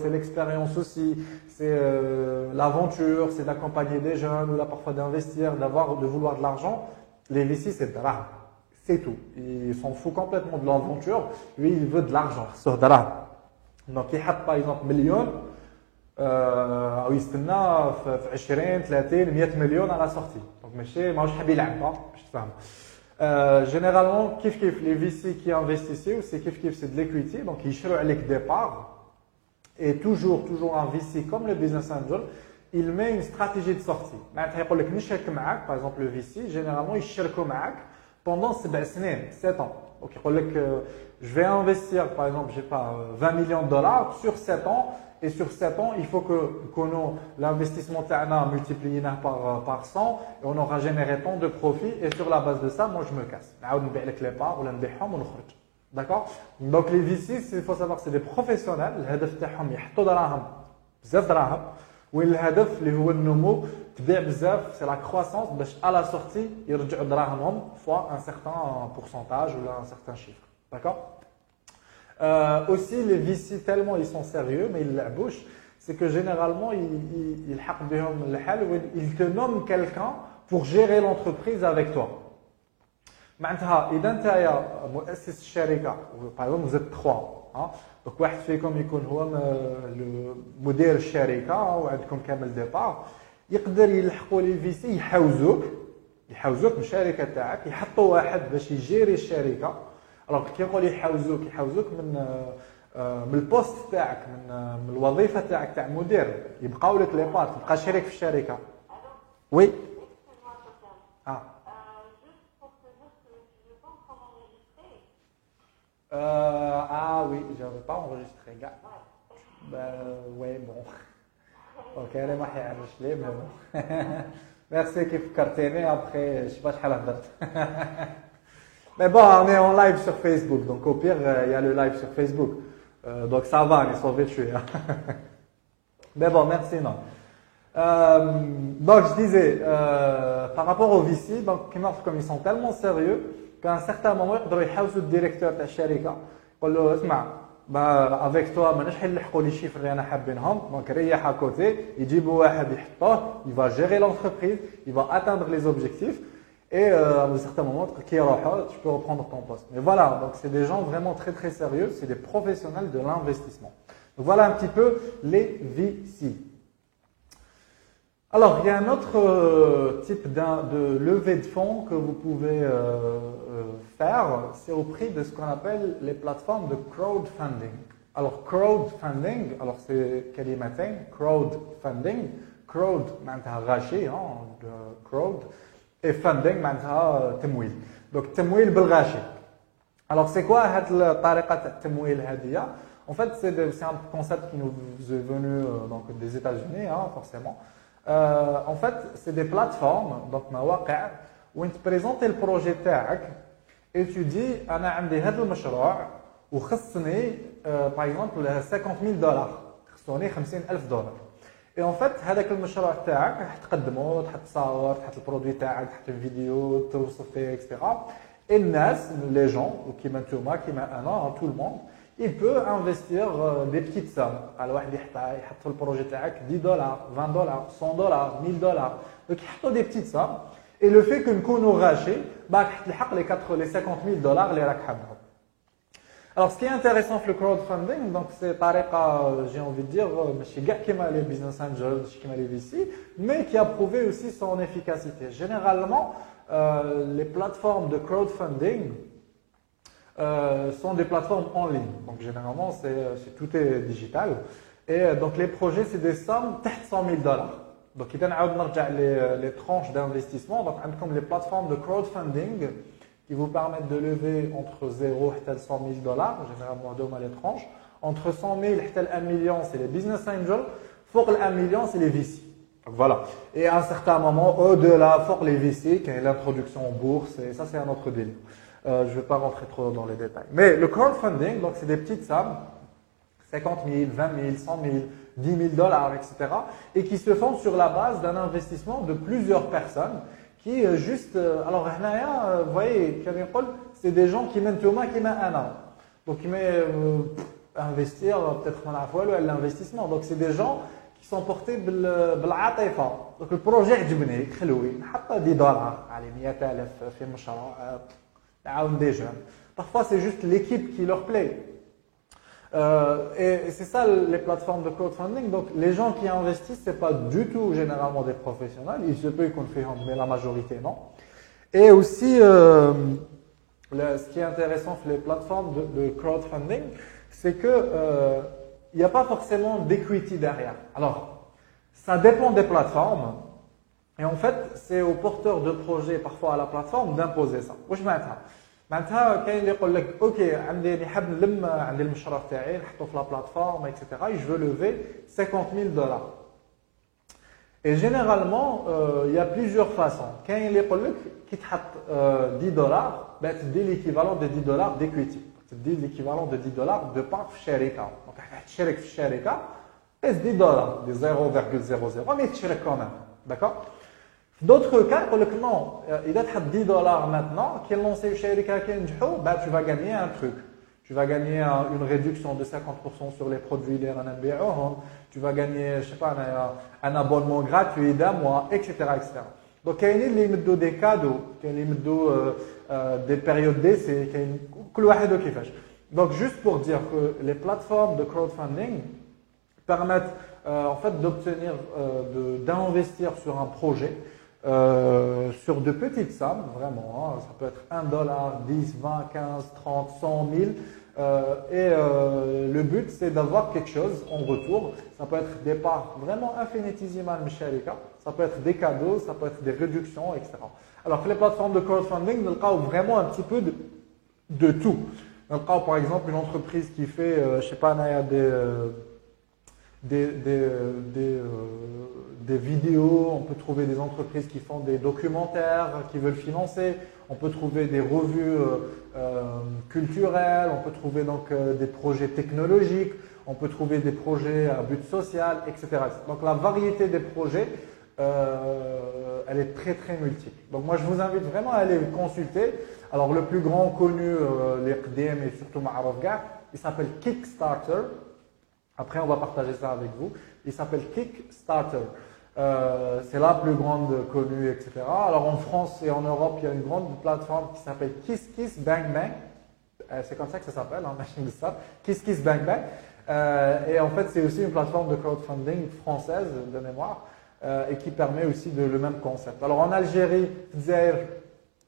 c'est l'expérience aussi, c'est l'aventure, c'est d'accompagner des jeunes ou là parfois d'investir, de vouloir de l'argent. Les VC, c'est drame. C'est tout. Ils s'en foutent complètement de l'aventure. Lui, il veut de l'argent. Donc, il a par exemple millions. Il يستنى في 20 30 100 مليون à la sortie. Donc ماشي ماهوش حاب يلعب باش تفهم. Généralement, les VC qui investissent, c'est de l'equity, donc ils cherchent avec des parts. Et toujours un VC comme le business angel, il met une stratégie de sortie. Par exemple, le VC, généralement, il cherche pendant 7 ans. Donc, je vais investir, par exemple, je sais pas, 20 millions de dollars sur 7 ans. Et sur 7 ans, il faut que l'investissement multiplié par 100 et on aura généré tant de profits. Et sur la base de ça, moi, je me casse. D'accord? Donc, les VC, il faut savoir que c'est des professionnels. الهدف تاعهم يحطوا دراهم بزاف دراهم. والهدف اللي هو النمو تبيع بزاف, c'est la croissance باش à la sortie يرجعوا دراهمهم fois un certain pourcentage ou un certain chiffre. D'accord? Aussi, les VC, tellement ils sont sérieux, mais ils la bouche, c'est que généralement, ils te nomment quelqu'un pour gérer l'entreprise avec toi. معناتها إذا أنت مؤسس الشركة, par exemple, vous êtes 3, donc واحد فيكم يكون هو مدير الشركة وعندكم كامل ديبار, يقدر يلحقوا لي في سي يحوزوك من الشركة تاعك, يحطوا واحد باش يجيري الشركة. alors كي يقول يحوزوك من البوست تاعك, من الوظيفه تاعك تاع مدير, يبقاو لك لي بارت, تبقى شريك في الشركه. وي oui, j'avais pas enregistré, gars. Ouais, bon. Ok, انا ما حيعرفش ليه, mais bon. Merci كيف فكرتيني, après je sais pas شحال هضرت. Mais bon, on est en live sur Facebook, donc au pire, il y a le live sur Facebook. Donc ça va, on est sauvé dessus. Mais bon, merci, non. Donc je disais, par rapport aux VC, donc comme ils sont tellement sérieux, qu'à un certain moment, ils doivent يحاوسوا الديريكتور تاع الشركة, يقول له اسمع, avec toi, ماناش حيلحقوا لي شيفر اللي انا حابينهم, donc ريح à côté, يجيبوا واحد يحطوه, il va gérer l'entreprise, il va atteindre les objectifs. Et à un certain moment, tu peux reprendre ton poste. Mais voilà, donc c'est des gens vraiment très très sérieux, c'est des professionnels de l'investissement. Donc voilà un petit peu les VC. Alors, il y a un autre type de levée de fonds que vous pouvez faire, c'est au prix de ce qu'on appelle les plateformes de crowdfunding. Alors, crowdfunding, alors c'est kalimatain, crowdfunding, crowd, معناتها غاشي, crowd, et funding معناتها تمويل. donc تمويل بالغاشي. alors c'est quoi هاد الطريقه تاع التمويل هذه? en fait c'est un concept qui nous est venu donc des États-Unis, forcément. en fait c'est des plateformes, donc مواقع وين تبريزونتي البروجي تاعك et tu dis انا عندي هذا المشروع وخصني par exemple 50,000 دولار, خصوني 50,000 دولار. Et en fait, هذاك المشروع تاعك راح تقدمه, تحط تصاور, تحط البرودوي تاعك, تحط الفيديو, توصف فيه, etc. Et الناس, les gens, كيما نتوما, كيما انا, tout le monde, il peut investir des petites sommes. على واحد يحط في البروجي تاعك 10 دولار, 20 دولار, 100 دولار, 1000 دولار. Donc يحطوا des petites sommes. Et le fait que نكونوا غاشي, راح تلحق les 50,000 دولار اللي راك حابهم. Alors, ce qui est intéressant avec le crowdfunding, donc c'est tariqa, j'ai envie de dire, ماشي كاع كيما les business angels, ماشي كيما les VC, mais qui a prouvé aussi son efficacité. Généralement, les plateformes de crowdfunding sont des plateformes en ligne. Donc, généralement, tout est digital. Et donc, les projets, c'est des sommes تحت 100,000 دولار. Donc, إذا نعاود نرجع les tranches d'investissement, donc عندكم les plateformes de crowdfunding qui vous permettent de lever entre 0 et 100,000 dollars, généralement deux les tranches. Entre 100,000 et 1 million, c'est les business angels. Pour le 1 million, c'est les VC. Donc voilà. Et à un certain moment, au-delà, pour les VC, qui est l'introduction en bourse, et ça, c'est un autre délire. Je ne vais pas rentrer trop dans les détails. Mais le crowdfunding, donc c'est des petites sommes, 50,000, 20,000, 100,000, 10,000 dollars, etc. Et qui se font sur la base d'un investissement de plusieurs personnes qui juste, alors vous voyez, c'est des gens qui mènent tout le qui mènent un an. Donc, ils investir peut-être dans la foi l'investissement. Donc, c'est des gens qui sont portés بالعاطفة. Donc, le projet عجبني, خلوي, نحط 10 دولار, على 100,000 في مشروع, نعاون des jeunes. Parfois, c'est juste l'équipe qui leur plaît. Et c'est ça les plateformes de crowdfunding. Donc les gens qui investissent, c'est pas du tout généralement des professionnels. Il se peut qu'on fait, mais la majorité non. Et aussi, ce qui est intéressant sur les plateformes de crowdfunding, c'est que il n'y a pas forcément d'equity derrière. Alors, ça dépend des plateformes. Et en fait, c'est aux porteurs de projets, parfois à la plateforme, d'imposer ça. معناتها كاين اللي يقول لك اوكي عندي حاب نلم عندي المشروع تاعي نحطو في لا بلاتفورم اكسيتيرا جو فو لوفي 50000 دولار. Et généralement, il y a plusieurs façons. Quand il est qui te 10 dollars, ben, tu dis l'équivalent de 10 dollars d'equity. Tu dis l'équivalent de 10 dollars de part de Sharika. Donc, tu as Sharika, c'est 10 dollars, de 0,00, mais tu as quand même. D'accord? D'autres cas, non, il a 10 dollars maintenant, qui est lancé Sharika, ben, tu vas gagner un truc. Tu vas gagner une réduction de 50% sur les produits les tu vas gagner, je sais pas, un abonnement gratuit d'un mois, etc., etc. Donc, il y a des cadeaux, il y a des périodes d'essai, donc, juste pour dire que les plateformes de crowdfunding permettent en fait d'obtenir, d'investir sur un projet sur de petites sommes, vraiment, ça peut être 1 dollar, 10, 20, 15, 30, 100 000. Le but, c'est d'avoir quelque chose en retour. Ça peut être des parts vraiment infinitésimales, ça peut être des cadeaux, ça peut être des réductions, etc. Alors que les plateformes de crowdfunding, nous avons vraiment un petit peu de tout. Nous avons par exemple une entreprise qui fait, je sais pas, des vidéos, on peut trouver des entreprises qui font des documentaires, qui veulent financer, on peut trouver des revues culturelles, on peut trouver donc des projets technologiques, on peut trouver des projets à but social, etc. Donc la variété des projets, elle est très très multiple. Donc moi je vous invite vraiment à aller consulter. Alors le plus grand connu, les QDM et surtout Ma'arofga, il s'appelle Kickstarter. Après, on va partager ça avec vous. Il s'appelle Kickstarter. C'est la plus grande connue, etc. Alors, en France et en Europe, il y a une grande plateforme qui s'appelle KissKissBankBank. C'est comme ça que ça s'appelle, hein, machine de ça. KissKissBankBank. Et en fait, c'est aussi une plateforme de crowdfunding française de mémoire et qui permet aussi le même concept. Alors, en Algérie,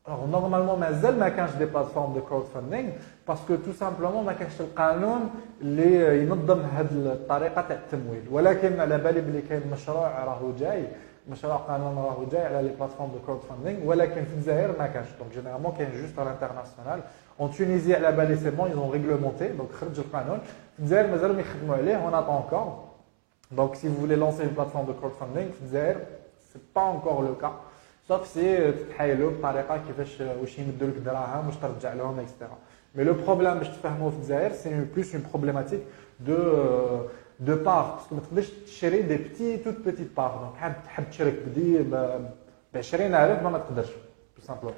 alors, normalement, مازال ما كانش des plateformes de crowdfunding parce que tout simplement ما كانش القانون اللي ينظم هذه الطريقه تاع التمويل. ولكن على بالي بلي كاين مشروع راهو جاي، مشروع قانون راهو جاي على لي بلاتفورم دو crowdfunding، ولكن في الجزائر ما كانش. دونك جينيرالمون كاين جوست على الانترناسيونال. En Tunisie على بالي c'est bon, ils ont réglementé, donc خرج القانون. في الجزائر مازالهم يخدموا عليه, on attend encore. Donc si vous voulez lancer une plateforme de crowdfunding في الجزائر, c'est pas encore le cas. Sauf si تتحايلوا بطريقه كيفاش واش يمدوا لك دراهم واش ترجع لهم etc. Mais le problème باش تفهموه في الجزائر c'est plus une problématique de part parce que ما تقدرش تشري des toutes petites parts. Donc حاب تشرك بدي ب 20000 ما تقدرش tout simplement.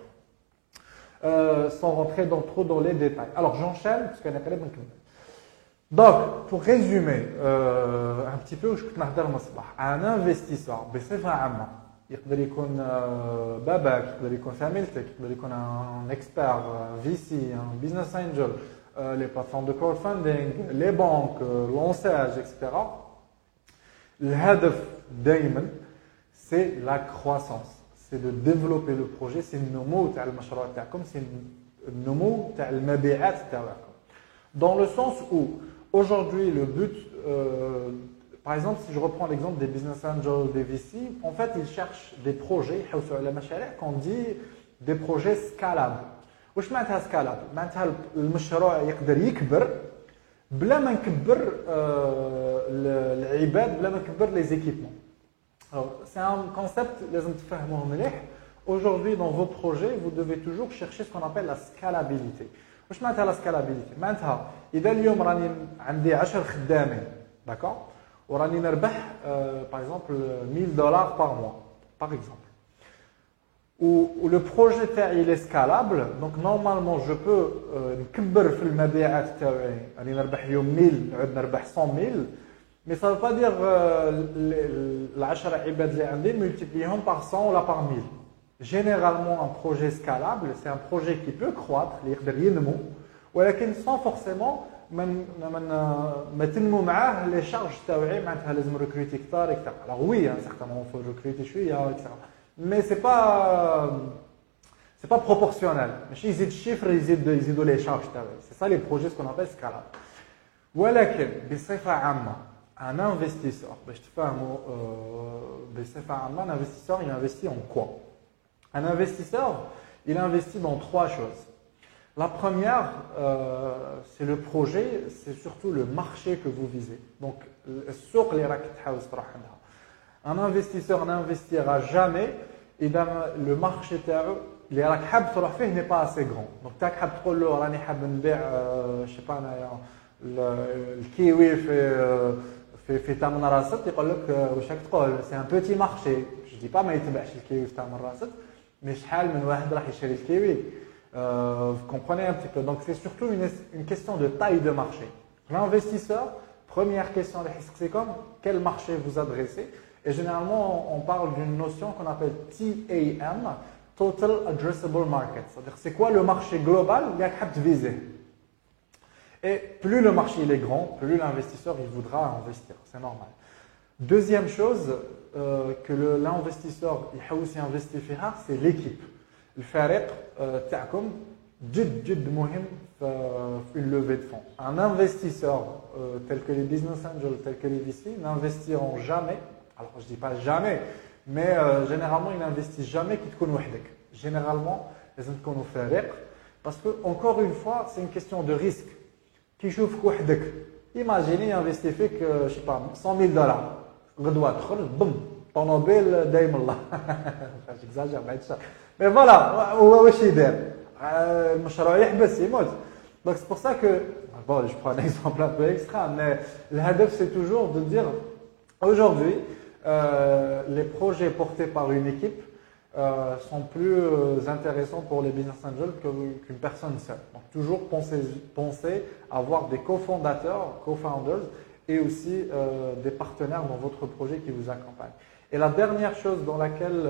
Sans rentrer trop dans les détails. Alors j'enchaîne parce qu'on est قريب نكمل. Donc pour résumer un petit peu واش كنت نهضر من الصباح, un investisseur بصفه عامه يقدر يكون باباك, يقدر يكون فاميلتك, يقدر يكون un expert, un VC, un business angel, les plateformes de crowdfunding, les banques, l'ONCAG, etc. الهدف دائما c'est la croissance, c'est de développer le projet, c'est النمو تاع المشروع تاعكم, c'est النمو تاع المبيعات تاعكم. Dans le sens où aujourd'hui le but par exemple, si je reprends l'exemple des business angels, des VC, en fait, ils cherchent des projets, qu'on dit des projets scalables. واش معناتها scalable؟ معناتها المشروع يقدر يكبر بلا ما نكبر العباد, بلا ما نكبر les équipements. Alors, c'est un concept لازم تفهموه مليح. Aujourd'hui, dans vos projets, vous devez toujours chercher ce qu'on appelle la scalabilité. واش معناتها la scalabilité؟ معناتها إذا اليوم راني عندي 10 خدامين, d'accord? وراني نربح par exemple 1000 dollars par mois, par exemple. Où le projet تاعي il est scalable, donc normalement je peux نكبر في المبيعات تاعي, راني نربح اليوم 1000 نعود نربح 100000, mais ça veut pas dire ال10 عباد اللي عندي multiplier par 100 ولا par 1000. Généralement un projet scalable, c'est un projet qui peut croître, اللي يقدر ينمو, ولكن sans forcément ما تنمو معاه لي شارج تاعي, معناتها لازم ريكروتي كثار اكثر. Alors oui, certainement il faut recruter شويه etc. Mais c'est pas proportionnel. ماشي يزيد الشيفر يزيدوا لي شارج تاعي. C'est ça les projets ce qu'on appelle scalable. ولكن بصفه عامه un investisseur, باش تفهموا بصفه عامه, un investisseur il investit en quoi? Un investisseur il investit dans trois choses. La première, c'est le projet, c'est surtout le marché que vous visez. Donc, un investisseur n'investira jamais et le marché n'est pas assez grand. Donc, tu je sais pas, le kiwi في تمن راست يقول لك واش راك تقول سي ان بوتي مارشي جو دي با ما يتباعش الكيوي في تمن راست مي شحال من واحد راح يشري الكيوي vous comprenez un petit peu donc c'est surtout une question de taille de marché l'investisseur première question c'est comme quel marché vous adressez et généralement on parle d'une notion qu'on appelle TAM Total Addressable Market c'est-à-dire c'est quoi le marché global اللي راك حاب تفيزيه. Et plus le marché il est grand, plus l'investisseur il voudra investir, c'est normal. Deuxième chose que l'investisseur il aussi investir فيها, c'est l'équipe. الفريق تاعكم جد مهم في une levée de fonds. Un investisseur tel que les business angels, tel que les VC n'investiront jamais. Alors je dis pas jamais, mais généralement ils n'investissent jamais qui تكون وحدك. Généralement لازم تكونوا فريق parce que encore une fois c'est une question de risque. Qui chauffe وحدك imaginez investir فيك je sais pas 100 000 دولار غدوه تخرج بوم طوموبيل دايم الله j'exagère بعد الشر mais voilà هو واش يدير المشروع يحبس يموت donc c'est pour ça que bon je prends un exemple un peu extrême mais الهدف c'est toujours de dire aujourd'hui les projets portés par une équipe sont plus intéressants pour les business angels qu'une personne seule. Donc, toujours pensez avoir des cofondateurs, co-founders et aussi des partenaires dans votre projet qui vous accompagnent. Et la dernière chose dans laquelle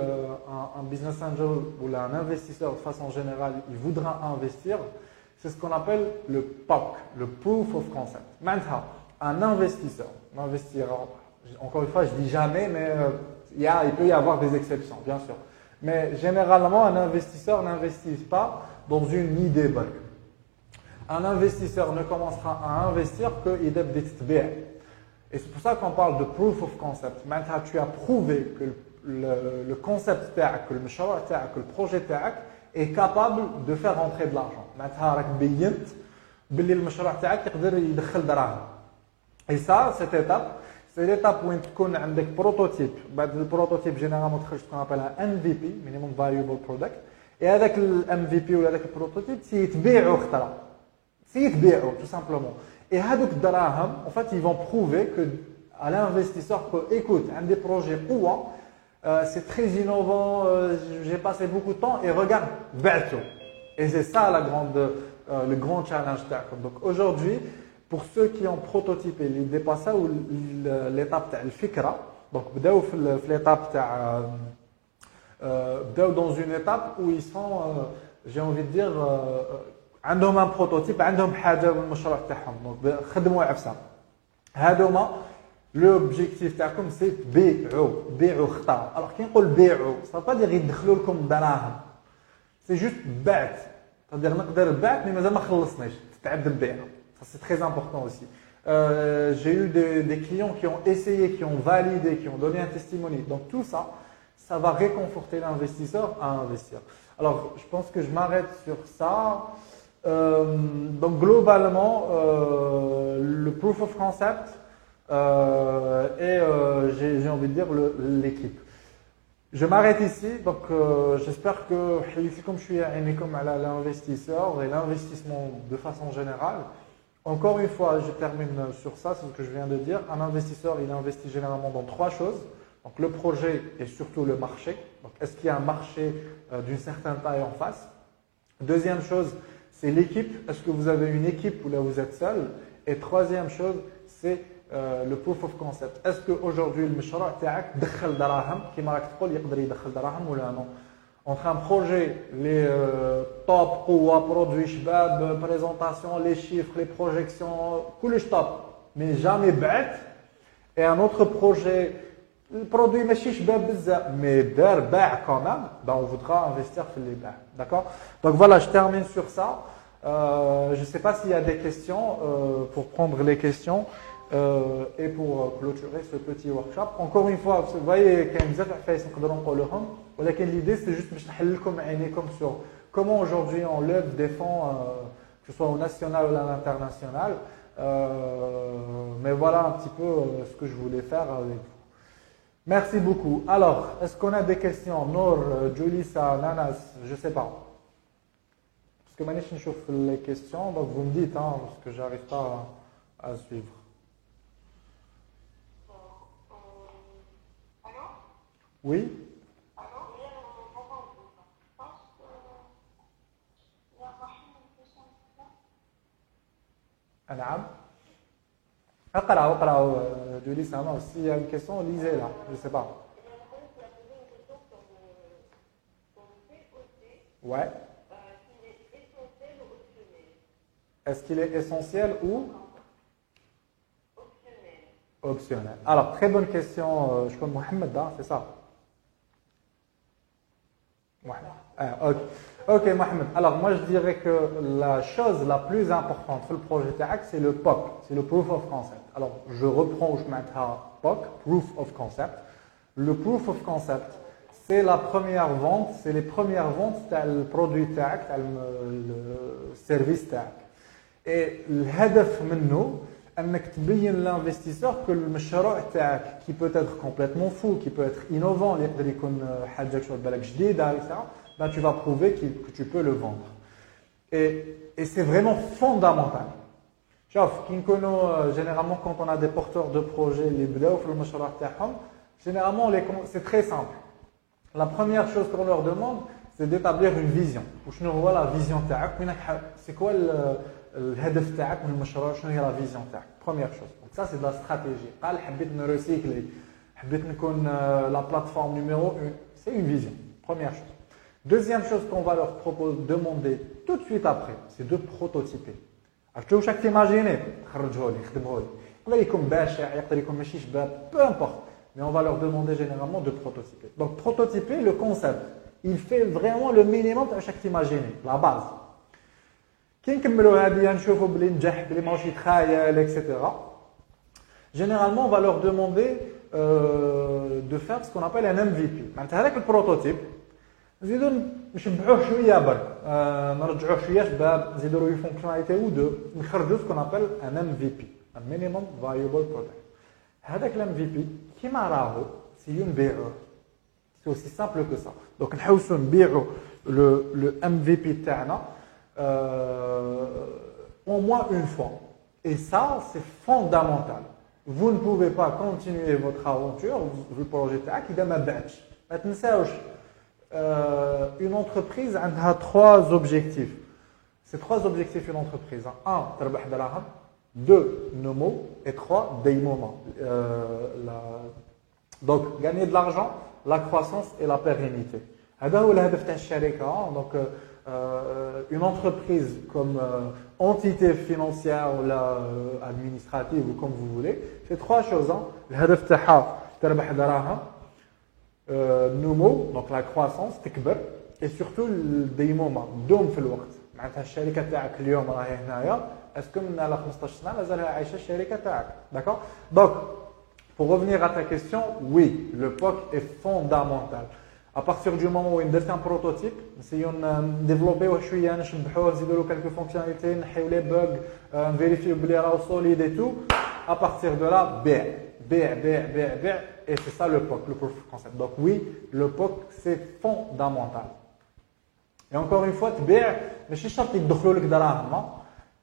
un business angel ou un investisseur de façon générale il voudra investir, c'est ce qu'on appelle le POC, le Proof of Concept. Maintenant, un investisseur investira, encore une fois je dis jamais, mais il peut y avoir des exceptions, bien sûr. Mais généralement, un investisseur n'investit pas dans une idée bulk. Un investisseur ne commencera à investir qu'il débute d'extbir. Et c'est pour ça qu'on parle de proof of concept. Maintenant, tu as prouvé que le concept تاعك, le مشروع تاعك, le projet تاعك est capable de faire rentrer de l'argent. Maintenant, راك بينت باللي المشروع تاعك يقدر يدخل دراهم. Et ça, cette étape, c'est l'étape où tu as un prototype. Le prototype, généralement, c'est ce qu'on appelle un MVP, Minimum Valuable Product. Et avec le MVP ou avec le prototype, c'est tout simplement. Et en fait, ils vont prouver à l'investisseur que, écoute, un des projets c'est très innovant, j'ai passé beaucoup de temps et regarde, et c'est ça le grand challenge. Donc aujourd'hui, pour ceux qui ont prototypé اللي ديباساو l'étape تاع الفكره donc بداو في l'étape تاع بداو dans une étape où ils sont j'ai envie de dire عندهم un prototype عندهم حاجه بالمشروع تاعهم donc خدموا عفسه هادوما l'objectif تاعكم سي بيعوا خطا alors كي نقول بيعوا ça veut pas dire يدخلوا لكم دراهم c'est juste بعت c'est-à-dire نقدر بعت mais مازال ما خلصناش تتعب البيع. C'est très important aussi. J'ai eu des clients qui ont essayé, qui ont validé, qui ont donné un testimony. Donc tout ça, ça va réconforter l'investisseur à investir. Alors je pense que je m'arrête sur ça. Donc globalement, le proof of concept et j'ai envie de dire l'équipe. Je m'arrête ici, donc j'espère que comme je suis à l'investisseur et l'investissement de façon générale. Encore une fois, je termine sur ça, c'est ce que je viens de dire. Un investisseur, il investit généralement dans trois choses. Donc le projet et surtout le marché. Donc est-ce qu'il y a un marché d'une certaine taille en face? Deuxième chose, c'est l'équipe. Est-ce que vous avez une équipe ou là vous êtes seul? Et troisième chose, c'est le proof of concept. Est-ce qu'aujourd'hui, le مشروع تاعك دخل دراهم كيما راك تقول يقدر يدخل دراهم ولا non? Entre un projet, les top, produits, شباب, présentation, les chiffres, les projections, كلش top, mais jamais bête. Et un autre projet, le produit ماشي شباب بزاف, mais دار باع quand même, ben on voudra investir في اللي باع. D'accord? Donc voilà, je termine sur ça. Je ne sais pas s'il y a des questions pour prendre les questions et pour clôturer ce petit workshop. Encore une fois, vous voyez, كاين بزاف عفايس نقدروا نقولوهم. ولكن l'idée c'est juste باش نحل لكم عينيكم sur comment aujourd'hui on lève des fonds, que ce soit au national ou à l'international. Mais voilà un petit peu ce que je voulais faire avec vous. Merci beaucoup. Alors, est-ce qu'on a des questions? Nour, Julissa, Nanas, je ne sais pas. Parce que maintenant, je chauffe les questions, donc vous me dites, hein, parce que je n'arrive pas à suivre. Oui? نعم. اقرأ Julissa, non, s'il y a une question, lisez-la, je ne sais pas. Ouais. Est-ce qu'il est essentiel ou optionnel? Alors, très bonne question. Je connais Mohamed, hein, c'est ça? Ok. Ok, Mohamed. Alors, moi, je dirais que la chose la plus importante sur le projet TAC, c'est le POC, c'est le Proof of Concept. Alors, je reprends où je mets POC, Proof of Concept. Le Proof of Concept, c'est la première vente, c'est les premières ventes du produit TAC, le service TAC. Et الهدف منه انك تبين l'investisseur que le مشروع تاعك qui peut être complètement fou, qui peut être innovant, اللي يقدر يكون حاجه شغل بالك جديده etc. Ben, tu vas prouver que tu peux le vendre. Et c'est vraiment fondamental. Généralement, quand on a des porteurs de projets, les بداو في المشروع تاعهم, généralement, c'est très simple. La première chose qu'on leur demande, c'est d'établir une vision. وشنو هو la vision تاعك, c'est quoi الهدف تاعك من المشروع, شنو هي la vision تاعك. Première chose. Donc ça, c'est de la stratégie. قال حبيت نريسيكلي, حبيت نكون la plateforme numéro 1. C'est une vision. Première chose. Deuxième chose qu'on va leur demander tout de suite après, c'est de prototyper. عرفتوا واش راك تيماجيني خرجوه لي خدموه لي يقدر يكون باشع يقدر يكون ماشي شباب peu importe, mais on va leur demander généralement de prototyper. Donc prototyper le concept, il fait vraiment le minimum تاع واش راك تيماجيني, la base. كي نكملوا هذه نشوفوا بلي نجح بلي ماشي تخايل etc. Généralement on va leur demander de faire ce qu'on appelle un MVP. معناتها هذاك البروتوتيب نزيدو نشبعوه شويه برك نرجعوه شويه شباب نزيدو له فونكسيوناليتي ou deux نخرجوا ce qu'on appelle un MVP, un minimum viable product. هذاك الام في بي كيما راهو سيو نبيعوه, c'est aussi simple que ça. Donc نحوسوا نبيعوا le MVP تاعنا au moins une fois. Et ça, c'est fondamental. Vous ne pouvez pas continuer votre aventure, le projet تاعك إذا ما بعتش. ما تنساوش une entreprise a trois objectifs. C'est trois objectifs une entreprise. Un, تربح دراهم. Deux, نمو. Et trois, ديمومة. Donc, gagner de l'argent, la croissance et la pérennité. هذا هو الهدف تاع الشركة. Donc, une entreprise comme entité financière ou administrative ou comme vous voulez, c'est trois choses. الهدف تاعها تربح دراهم. نمو, donc la croissance تكبر, et surtout الديمومه دوم في الوقت. معناتها الشركه تاعك اليوم راهي هنايا, اسكو من على 15 سنه مازالها عايشه الشركه تاعك. D'accord. Donc pour revenir à ta question, oui, le POC est fondamental. À partir du moment où درت un prototype, نسيو نديفلوبيوه شويه, نشبحوه, نزيدو له quelques fonctionnalités, نحيو لي بوغ, نفيريفيو بلي راهو solide et tout. À partir de là, بيع. Et c'est ça le POC, le Proof of Concept. Donc oui, le POC, c'est fondamental. Et encore une fois, تبيع ماشي شرط يدخلوا لك دراهم.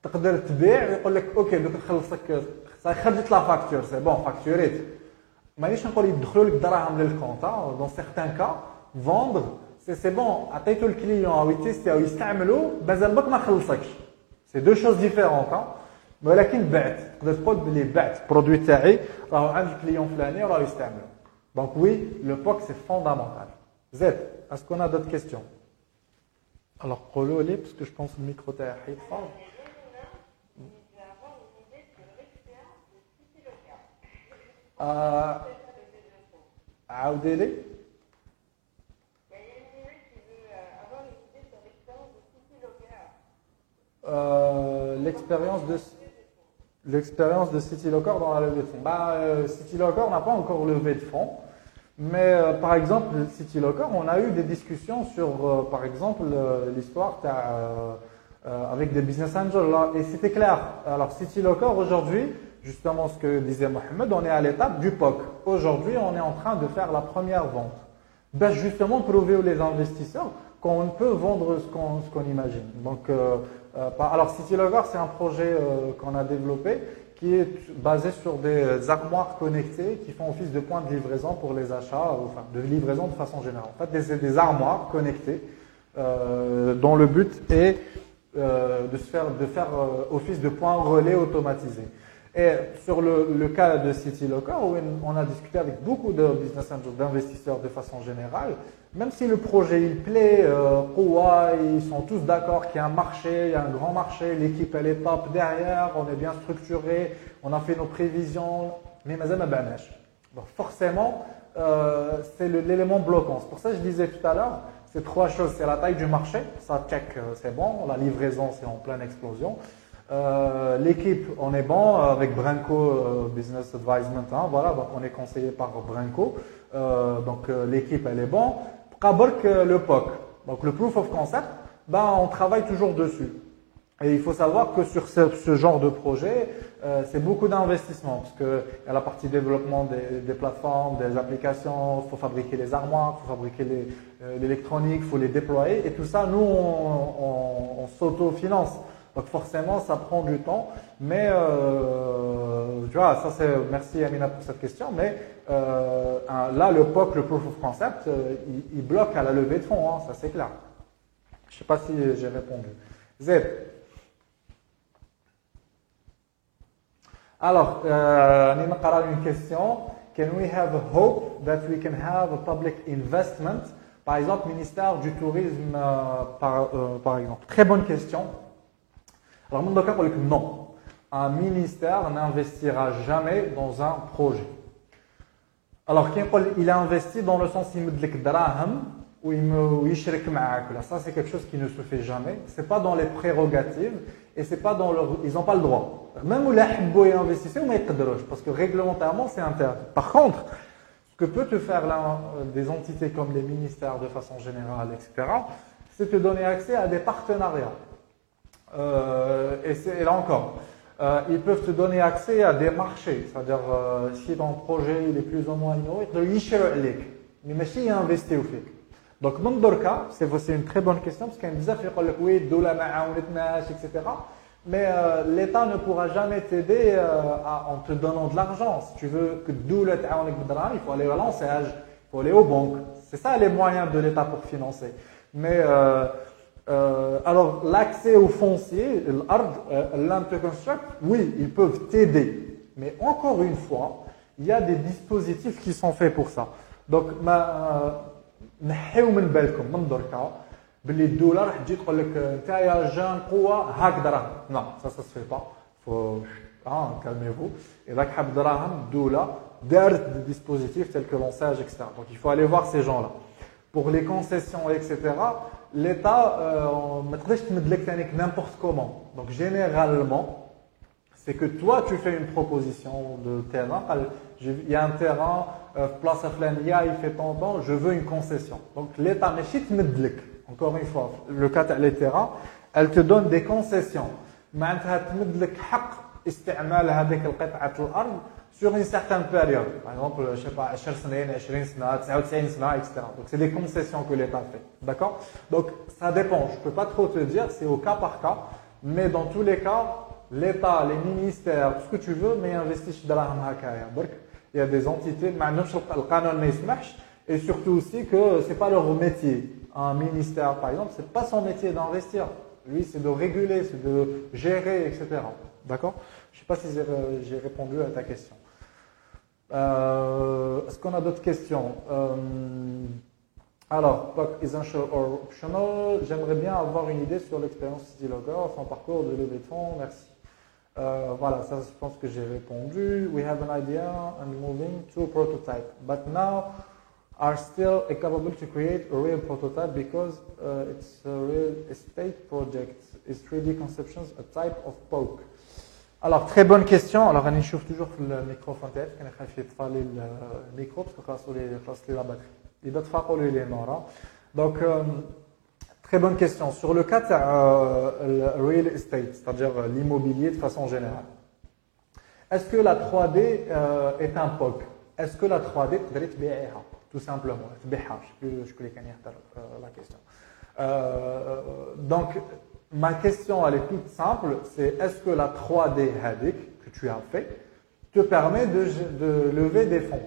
تقدر تبيع ويقول لك اوكي دوك نخلصك صاي خرجت لا فاكتور, سي بون فاكتوريت. مانيش نقول يدخلوا لك دراهم للكونت. Dans certains cas, vendre, c'est bon, عطيتو الكليون او يتيستي او يستعملوا, مازال بك ما خلصكش. C'est deux choses différentes. ولكن بعت, تقدر تقول بلي بعت برودوي تاعي راهو عند الكليون فلاني وراه يستعملو. Donc oui, le POC c'est fondamental. Z, est-ce qu'on a d'autres questions? Alors قولوا لي parce que je pense le micro تاعي حيت fort. عاودي لي. L'expérience de City Locker dans la levée de fonds. City Locker n'a pas encore levé de fonds, Mais par exemple, CityLocker, on a eu des discussions sur, par exemple, l'histoire avec des business angels là, et c'était clair. Alors CityLocker aujourd'hui, justement ce que disait Mohamed, on est à l'étape du POC. Aujourd'hui, on est en train de faire la première vente. Ben, justement, prouver aux investisseurs qu'on peut vendre ce qu'on imagine. Donc, alors CityLocker, c'est un projet qu'on a développé qui est basé sur des armoires connectées qui font office de point de livraison pour les achats, enfin de livraison de façon générale. En fait, des armoires connectées dont le but est de faire office de point relais automatisé. Et sur le cas de CityLocker, où on a discuté avec beaucoup de business angels, d'investisseurs de façon générale, même si le projet il plaît, ils sont tous d'accord qu'il y a un marché, il y a un grand marché, l'équipe elle est top derrière, on est bien structuré, on a fait nos prévisions, mais mazal ma banache. Donc forcément, c'est l'élément bloquant. C'est pour ça que je disais tout à l'heure, c'est trois choses, c'est la taille du marché, ça check, c'est bon, la livraison c'est en pleine explosion. L'équipe, on est bon avec Branco Business Advisement, hein, voilà, donc on est conseillé par Branco, donc l'équipe elle est bon. Le POC, donc le Proof of Concept, ben, on travaille toujours dessus. Et il faut savoir que sur ce genre de projet, c'est beaucoup d'investissement parce qu'il y a la partie développement des plateformes, des applications, il faut fabriquer les armoires, il faut fabriquer l'électronique, il faut les déployer et tout ça, nous, on s'auto-finance. Donc forcément, ça prend du temps, mais tu vois, ça c'est merci Amina pour cette question, mais là le POC, le Proof of Concept, il bloque à la levée de fonds, hein, ça c'est clair. Je ne sais pas si j'ai répondu. Z. Alors, Nina Qara une question. Can we have a hope that we can have a public investment? Par exemple, ministère du tourisme, par exemple. Très bonne question. Alors, mon docteur, non. Un ministère n'investira jamais dans un projet. Alors, il a investi dans le sens il me dit draham ou il yishrik ma'ak. Ça, c'est quelque chose qui ne se fait jamais. C'est pas dans les prérogatives et c'est pas dans leur. Ils n'ont pas le droit. Même où les hibbo et investisseurs, mais parce que réglementairement, c'est interdit. Par contre, ce que peut te faire là, des entités comme les ministères de façon générale, etc., c'est te donner accès à des partenariats. Et là encore, ils peuvent te donner accès à des marchés, c'est-à-dire si ton projet il est plus ou moins innové, ils cherchent les, mais si investir au fait. Donc, dans le cas, c'est une très bonne question parce qu'il y a des gens qui disent oui, doula ma'aounetnash, etc. Mais l'État ne pourra jamais t'aider en te donnant de l'argent. Si tu veux que doula t'aounek b'dran, il faut aller à l'enseigne, il faut aller aux banques. C'est ça les moyens de l'État pour financer. Mais alors, l'accès au foncier, l'Interconstruct, oui, ils peuvent t'aider. Mais encore une fois, il y a des dispositifs qui sont faits pour ça. Donc, نحيو من بالكم من دركا باللي الدوله راح تجي تقول لك انت يا جان قوه هاك دراهم نو سا سا سفي با فو calmez-vous et là حاب دراهم الدوله دارت des dispositifs tels que l'ensage etc. Donc il faut aller voir ces gens là pour les concessions etc. l'État ما تقدرش تمد لك ثاني n'importe comment. Donc généralement c'est que toi tu fais une proposition de terrain, il y a un terrain place Aflania, il fait tant temps, je veux une concession. Donc l'État ماشي تمدلك. Encore une fois, le cas les terrains, elle te donne des concessions. معناتها تمدلك حق استعمال هذيك القطعة الأرض sur une certaine période. Par exemple, je sais pas 10 سنين, 20 سنة, 99 سنة, etc. Donc c'est des concessions que l'État fait. D'accord? Donc ça dépend. Je peux pas trop te dire, c'est au cas par cas, mais dans tous les cas, l'État, les ministères, tout ce que tu veux, mais investissent dans la hakaya. Il y a des entités, et surtout aussi que ce n'est pas leur métier. Un ministère, par exemple, ce n'est pas son métier d'investir. Lui, c'est de réguler, c'est de gérer, etc. D'accord? Je ne sais pas si j'ai répondu à ta question. Est-ce qu'on a d'autres questions? Alors, POC essential or optional. J'aimerais bien avoir une idée sur l'expérience CityLocker, son parcours de levée de fonds. Merci. Voilà, ça je pense que j'ai répondu. We have an idea and moving to a prototype, but now are still capable to create a real prototype because it's a real estate project. Is 3D conceptions a type of POC? Alors, très bonne question. Alors, on chauffe toujours le microphone tête. On a fait parler le micro parce que c'est la batterie. Il doit faire les Nora. Donc, très bonne question. Sur le cas de real estate, c'est-à-dire l'immobilier de façon générale, est-ce que la 3D est un POC? Est-ce que la 3D est tout simplement? Je connais la question. Donc, ma question, elle est toute simple, c'est est-ce que la 3D que tu as fait te permet de lever des fonds,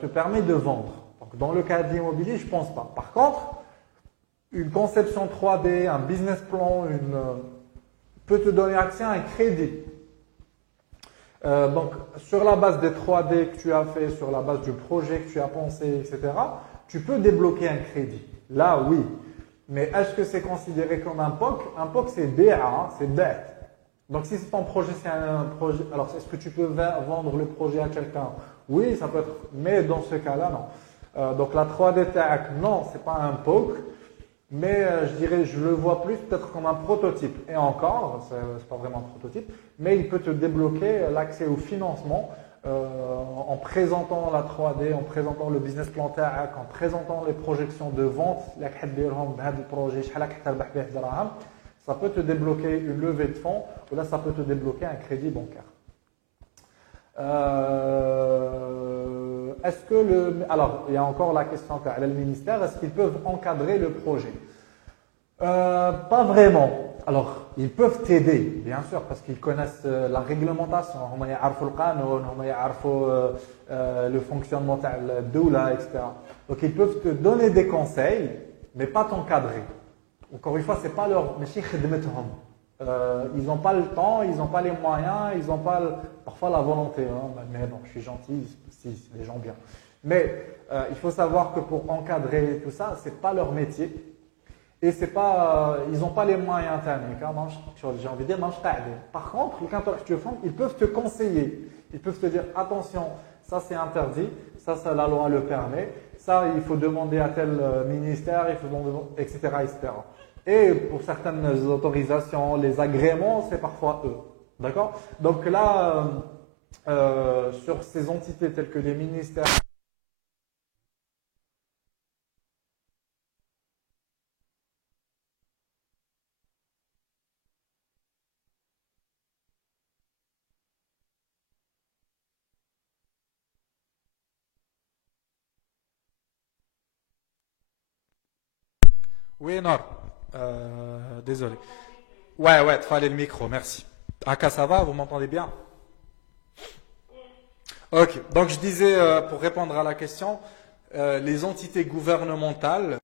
te permet de vendre? Donc, dans le cas de l'immobilier, je ne pense pas. Par contre, une conception 3D, un business plan, peut te donner accès à un crédit. Donc, sur la base des 3D que tu as fait, sur la base du projet que tu as pensé, etc., tu peux débloquer un crédit. Là, oui. Mais est-ce que c'est considéré comme un POC? Un POC, c'est BA, c'est bête. Donc, si ton projet, c'est un projet, alors est-ce que tu peux vendre le projet à quelqu'un? Oui, ça peut être, mais dans ce cas-là, non. Donc, la 3D TAC, non, c'est pas un POC, mais je dirais, je le vois plus peut-être comme un prototype. Et encore, c'est pas vraiment un prototype, mais il peut te débloquer l'accès au financement en présentant la 3D, en présentant le business plan TAC, en présentant les projections de vente, ça peut te débloquer une levée de fonds, ou là ça peut te débloquer un crédit bancaire. Est-ce que alors, il y a encore la question à le ministère, est-ce qu'ils peuvent encadrer le projet? Pas vraiment. Alors, ils peuvent t'aider, bien sûr, parce qu'ils connaissent la réglementation, le fonctionnement de doula, etc. Donc, ils peuvent te donner des conseils, mais pas t'encadrer. Encore une fois, c'est pas leur ils n'ont pas le temps, ils n'ont pas les moyens, ils n'ont pas parfois la volonté. Hein. Mais bon, je suis gentil, si, c'est des gens bien. Mais il faut savoir que pour encadrer tout ça, c'est pas leur métier. Et c'est pas, ils n'ont pas les moyens techniques. Hein. J'ai envie de dire, par contre, ils peuvent te conseiller. Ils peuvent te dire, attention, ça c'est interdit, ça la loi le permet, ça il faut demander à tel ministère, il faut demander, etc., etc. Et pour certaines autorisations, les agréments, c'est parfois eux. D'accord? Donc là, sur ces entités telles que les ministères, oui, Nord. Désolé. Ouais, tu fallait le micro, merci. Aka, ça va, vous m'entendez bien? Ok, donc je disais, pour répondre à la question, les entités gouvernementales